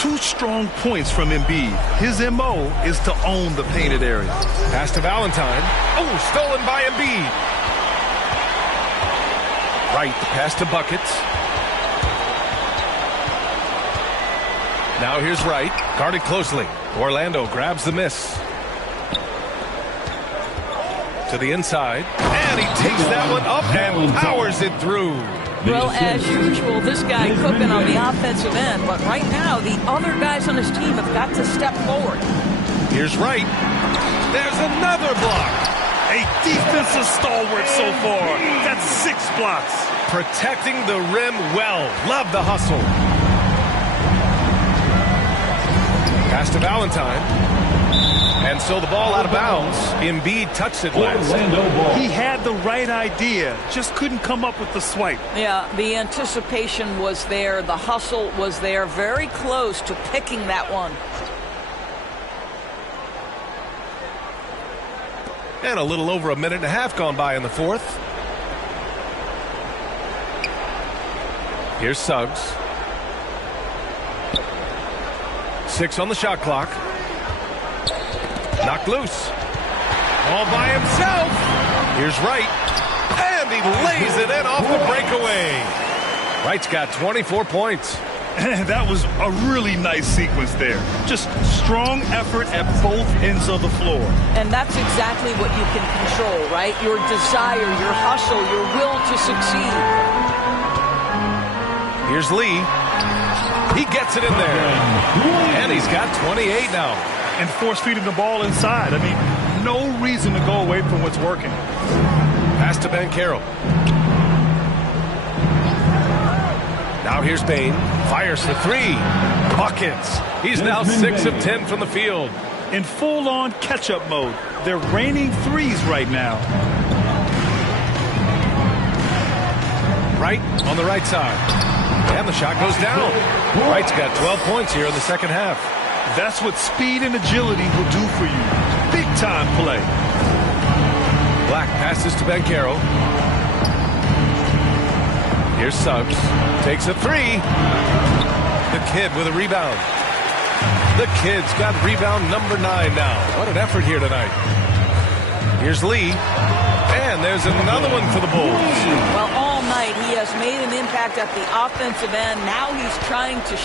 2 strong points from Embiid. His M.O. is to own the painted area. Pass to Valentine. Oh, stolen by Embiid. Wright, the pass to Buckets. Now here's Wright. Guarded closely. Orlando grabs the miss. To the inside, and he takes that one up and powers it through. Well, as usual, this guy cooking on the offensive end, but right now the other guys on his team have got to step forward. Here's Wright. There's another block. A defensive stalwart so far. That's 6 blocks. Protecting the rim well. Love the hustle. Pass to Valentine. And so the ball out of bounds. Embiid touched it last. He had the right idea, just couldn't come up with the swipe. Yeah, the anticipation was there. The hustle was there. Very close to picking that one. And a little over a minute and a half gone by in the fourth. Here's Suggs. 6 on the shot clock. Knocked loose. All by himself. Here's Wright. And he lays it in off the breakaway. Wright's got 24 points. That was a really nice sequence there. Just strong effort at both ends of the floor. And that's exactly what you can control, right? Your desire, your hustle, your will to succeed. Here's Lee. He gets it in there. And he's got 28 now. And force-feeding the ball inside. I mean, no reason to go away from what's working. Pass to Banchero. Now here's Bane. Fires for 3. Buckets. He's now 6 of 10 from the field. In full-on catch-up mode. They're raining threes right now. Wright on the right side. And the shot goes down. Wright's got 12 points here in the second half. That's what speed and agility will do for you. Big-time play. Black passes to Banchero. Here's Suggs. Takes a 3. The kid with a rebound. The kid's got rebound number 9 now. What an effort here tonight. Here's Lee. And there's another one for the Bulls. Well, all night he has made an impact at the offensive end. Now he's trying to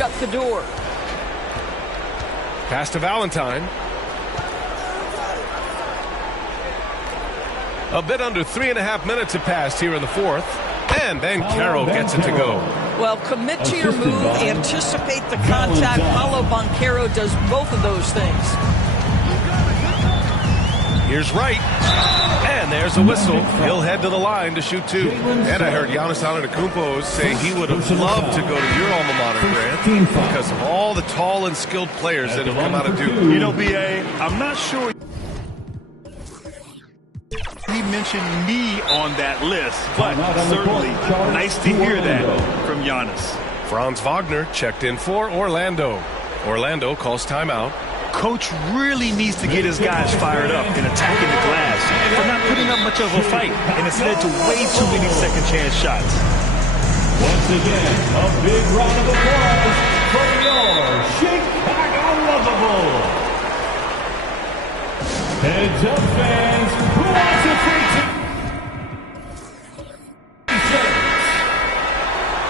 Shut the door. Pass to Valentine. A bit under 3.5 minutes have passed here in the fourth. And then Banchero gets it to go. Well, commit to your move, anticipate the contact. Paulo Banchero does both of those things. Here's Wright. And there's a whistle. He'll head to the line to shoot two. And I heard Giannis Antetokounmpo say he would have loved to go to your alma mater, Grant, because of all the tall and skilled players that have come out of Duke. You know, B.A., I'm not sure he mentioned me on that list, but certainly nice to hear that from Giannis. Franz Wagner checked in for Orlando. Orlando calls timeout. Coach really needs to get his guys fired up and attacking the glass for not putting up much of a fight, and it's led to way too many second chance shots. Once again, a big round of applause for your Chicago Lovable. Heads up, fans. Who wants a free ticket?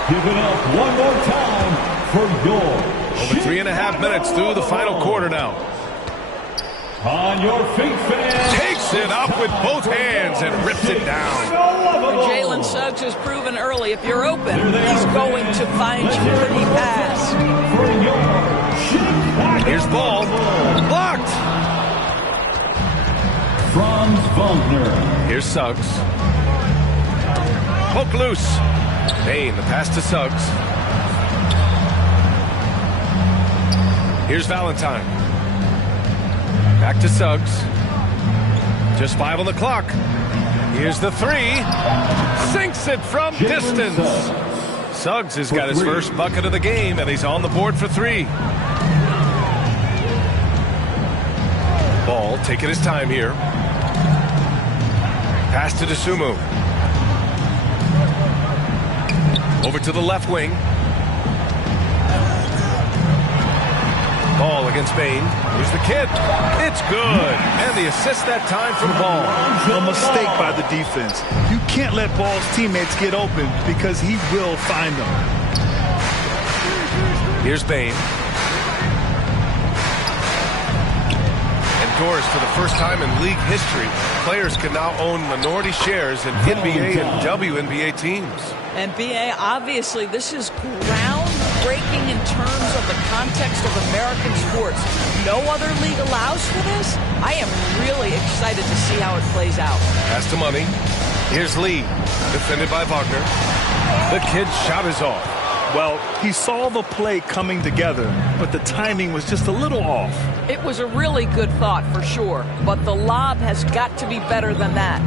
Give it up one more time for your over 3.5 minutes through the final quarter now. On your feet, fans. Takes it up with both hands and rips it down. Jalen Suggs has proven early, if you're open, he's going to find you when he pass. Here's ball. Blocked. Franz Wagner. Here's Suggs. Poke loose. Payne, the pass to Suggs. Here's Valentine. Back to Suggs. Just 5 on the clock. Here's the three. Sinks it from distance. Suggs has got his first bucket of the game, and he's on the board for 3. Ball taking his time here. Pass to DeSumo. Over to the left wing. Ball against Bane. Here's the kid. It's good. And the assist that time from Ball. A mistake by the defense. You can't let Ball's teammates get open because he will find them. Here's Bane. And Doris, for the first time in league history, players can now own minority shares in NBA and WNBA teams. And BA, obviously, this is groundbreaking in terms of the context of American sports. No other league allows for this. I am really excited to see how it plays out. Pass to Money. Here's Lee, defended by Wagner. The kid's shot is off. Well, he saw the play coming together, but the timing was just a little off. It was a really good thought, for sure, but the lob has got to be better than that.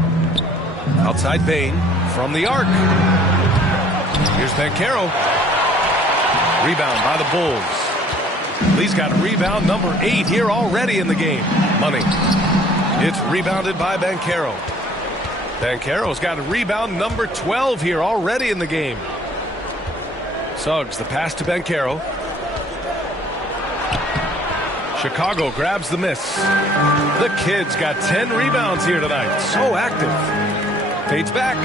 Outside Bain from the arc. Here's Bancaro. Rebound by the Bulls. Lee's got rebound number 8 here already in the game. Money. It's rebounded by Bancaro. Bancaro's got a rebound number 12 here already in the game. Suggs, the pass to Bancaro. Chicago grabs the miss. The kid's got 10 rebounds here tonight. So active. Fades back.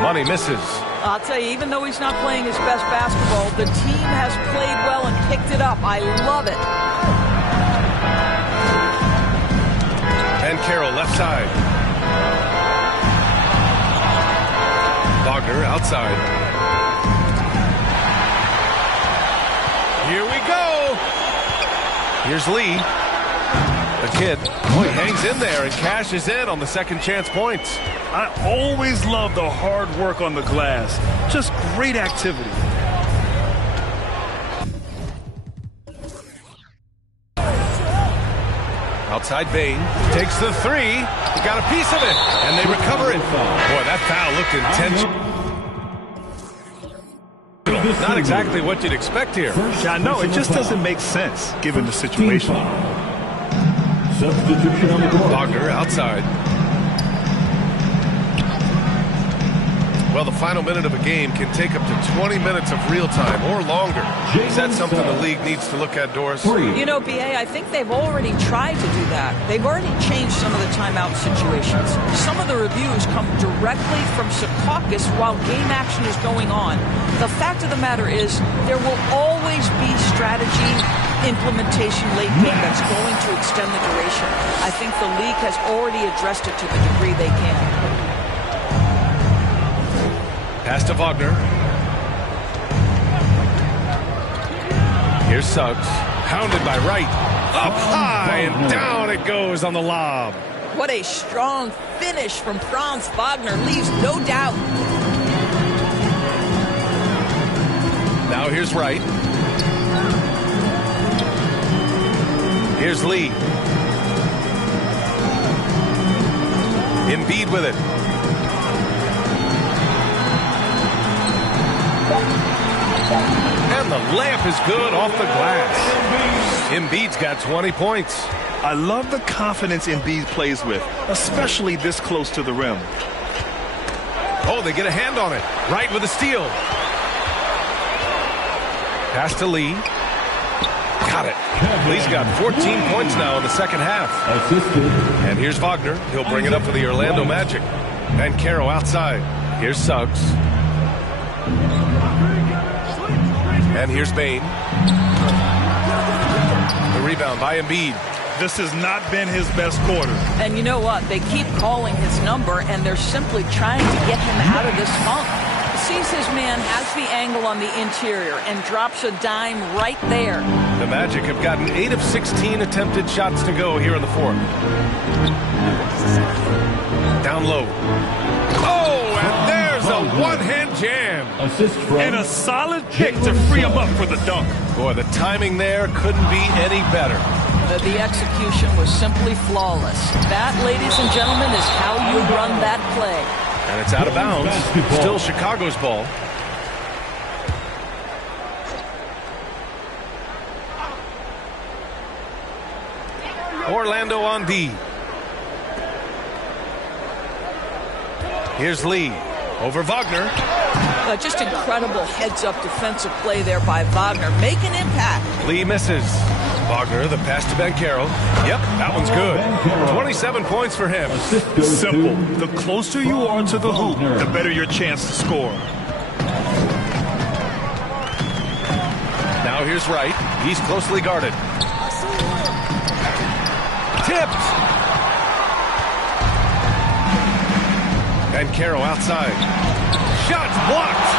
Money misses. I'll tell you, even though he's not playing his best basketball, the team has played well and picked it up. I love it. Bancaro left side. Wagner outside. Here we go. Here's Lee. The kid, he hangs in there and cashes in on the second chance points. I always love the hard work on the glass. Just great activity. Outside Bain takes the 3. He got a piece of it, and they recover it. Boy, that foul looked intentional. Not exactly what you'd expect here. Yeah, no, it just doesn't make sense given the situation. Substitution on the court. Wagner outside. Well, the final minute of a game can take up to 20 minutes of real time or longer. Is that something the league needs to look at, Doris? You know, BA, I think they've already tried to do that. They've already changed some of the timeout situations. Some of the reviews come directly from Secaucus while game action is going on. The fact of the matter is there will always be strategy implementation late game that's going to extend the duration. I think the league has already addressed it to the degree they can. Pass to Wagner. Here's Suggs. Hounded by Wright. Up high and down it goes on the lob. What a strong finish from Franz Wagner. Leaves no doubt. Now here's Wright. Here's Lee. Embiid with it. And the layup is good off the glass. Embiid's got 20 points. I love the confidence Embiid plays with, especially this close to the rim. Oh, they get a hand on it. Wright with a steal. Pass to Lee. Got it. Lee's got 14 points now in the second half. And here's Wagner. He'll bring it up for the Orlando Magic. Bancaro outside. Here's Suggs. And here's Bain. The rebound by Embiid. This has not been his best quarter. And you know what? They keep calling his number, and they're simply trying to get him out of this funk. Sees his man, has the angle on the interior, and drops a dime right there. The Magic have gotten 8 of 16 attempted shots to go here in the fourth. Down low. Oh, and there's a one-hand jam. Assist from and a solid pick to free him up for the dunk. Boy, the timing there couldn't be any better. The execution was simply flawless. That, ladies and gentlemen, is how you run that play. And it's out of bounds. Still Chicago's ball. Orlando on D. Here's Lee over Wagner. Just incredible heads-up defensive play there by Wagner. Make an impact. Lee misses. Wagner, the pass to Bancaro. Yep, that one's good. 27 points for him. Simple. The closer you are to the hoop, the better your chance to score. Now here's Wright. He's closely guarded. Tipped. And Caro outside. Shots blocked.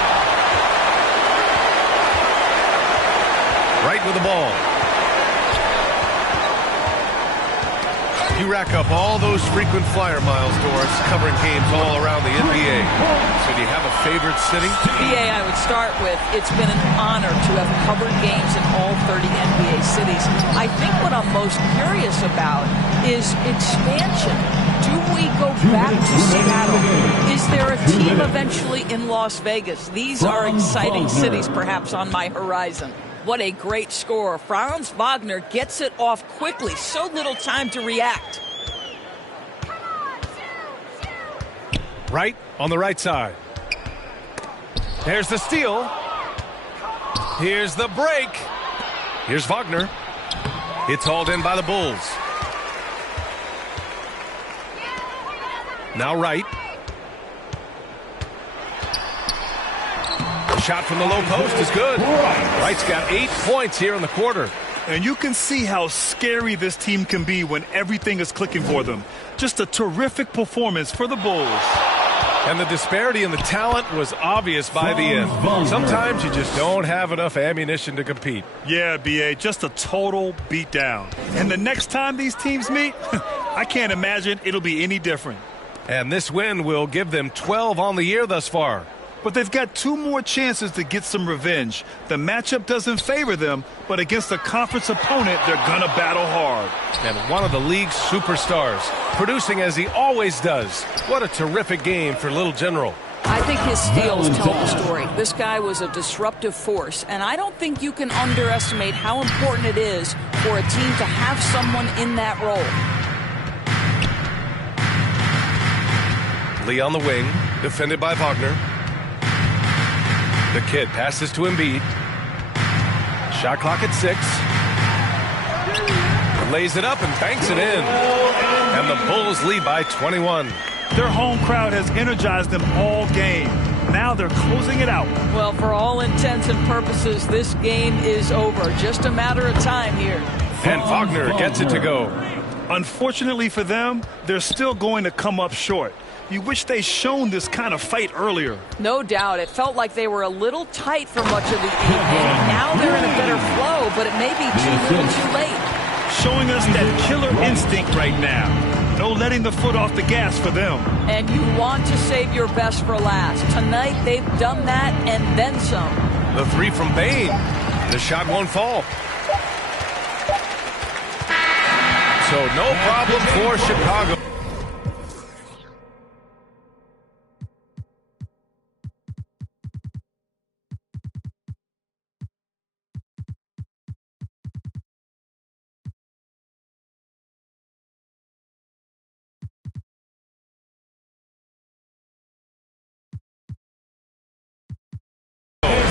Right with the ball. You rack up all those frequent flyer miles, Doris, covering games all around the NBA. So do you have a favorite city? BA, I would start with, it's been an honor to have covered games in all 30 NBA cities. I think what I'm most curious about is expansion. Do we go back to Seattle? Is there a team eventually in Las Vegas? These are exciting cities perhaps on my horizon. What a great score. Franz Wagner gets it off quickly. So little time to react. Right on the right side. There's the steal. Here's the break. Here's Wagner. It's hauled in by the Bulls. Now right. The shot from the low post is good. Wright's got 8 points here in the quarter. And you can see how scary this team can be when everything is clicking for them. Just a terrific performance for the Bulls. And the disparity in the talent was obvious by the end. Sometimes you just don't have enough ammunition to compete. Yeah, B.A., just a total beatdown. And the next time these teams meet, I can't imagine it'll be any different. And this win will give them 12 on the year thus far. But they've got 2 more chances to get some revenge. The matchup doesn't favor them, but against a conference opponent, they're gonna battle hard. And one of the league's superstars, producing as he always does. What a terrific game for Little General. I think his steals tell the story. This guy was a disruptive force, and I don't think you can underestimate how important it is for a team to have someone in that role. Lee on the wing, defended by Wagner. The kid passes to Embiid. Shot clock at 6. Lays it up and banks it in. And the Bulls lead by 21. Their home crowd has energized them all game. Now they're closing it out. Well, for all intents and purposes, this game is over. Just a matter of time here. And Wagner gets it to go. Unfortunately for them, they're still going to come up short. You wish they'd shown this kind of fight earlier. No doubt. It felt like they were a little tight for much of the evening. Now they're in a better flow, but it may be too little too late. Showing us that killer instinct right now. No letting the foot off the gas for them. And you want to save your best for last. Tonight, they've done that and then some. The 3 from Bain. The shot won't fall. So no problem for Chicago.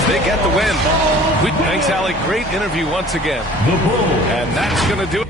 They get the win. Thanks, Allie. Great interview once again. And that's going to do it.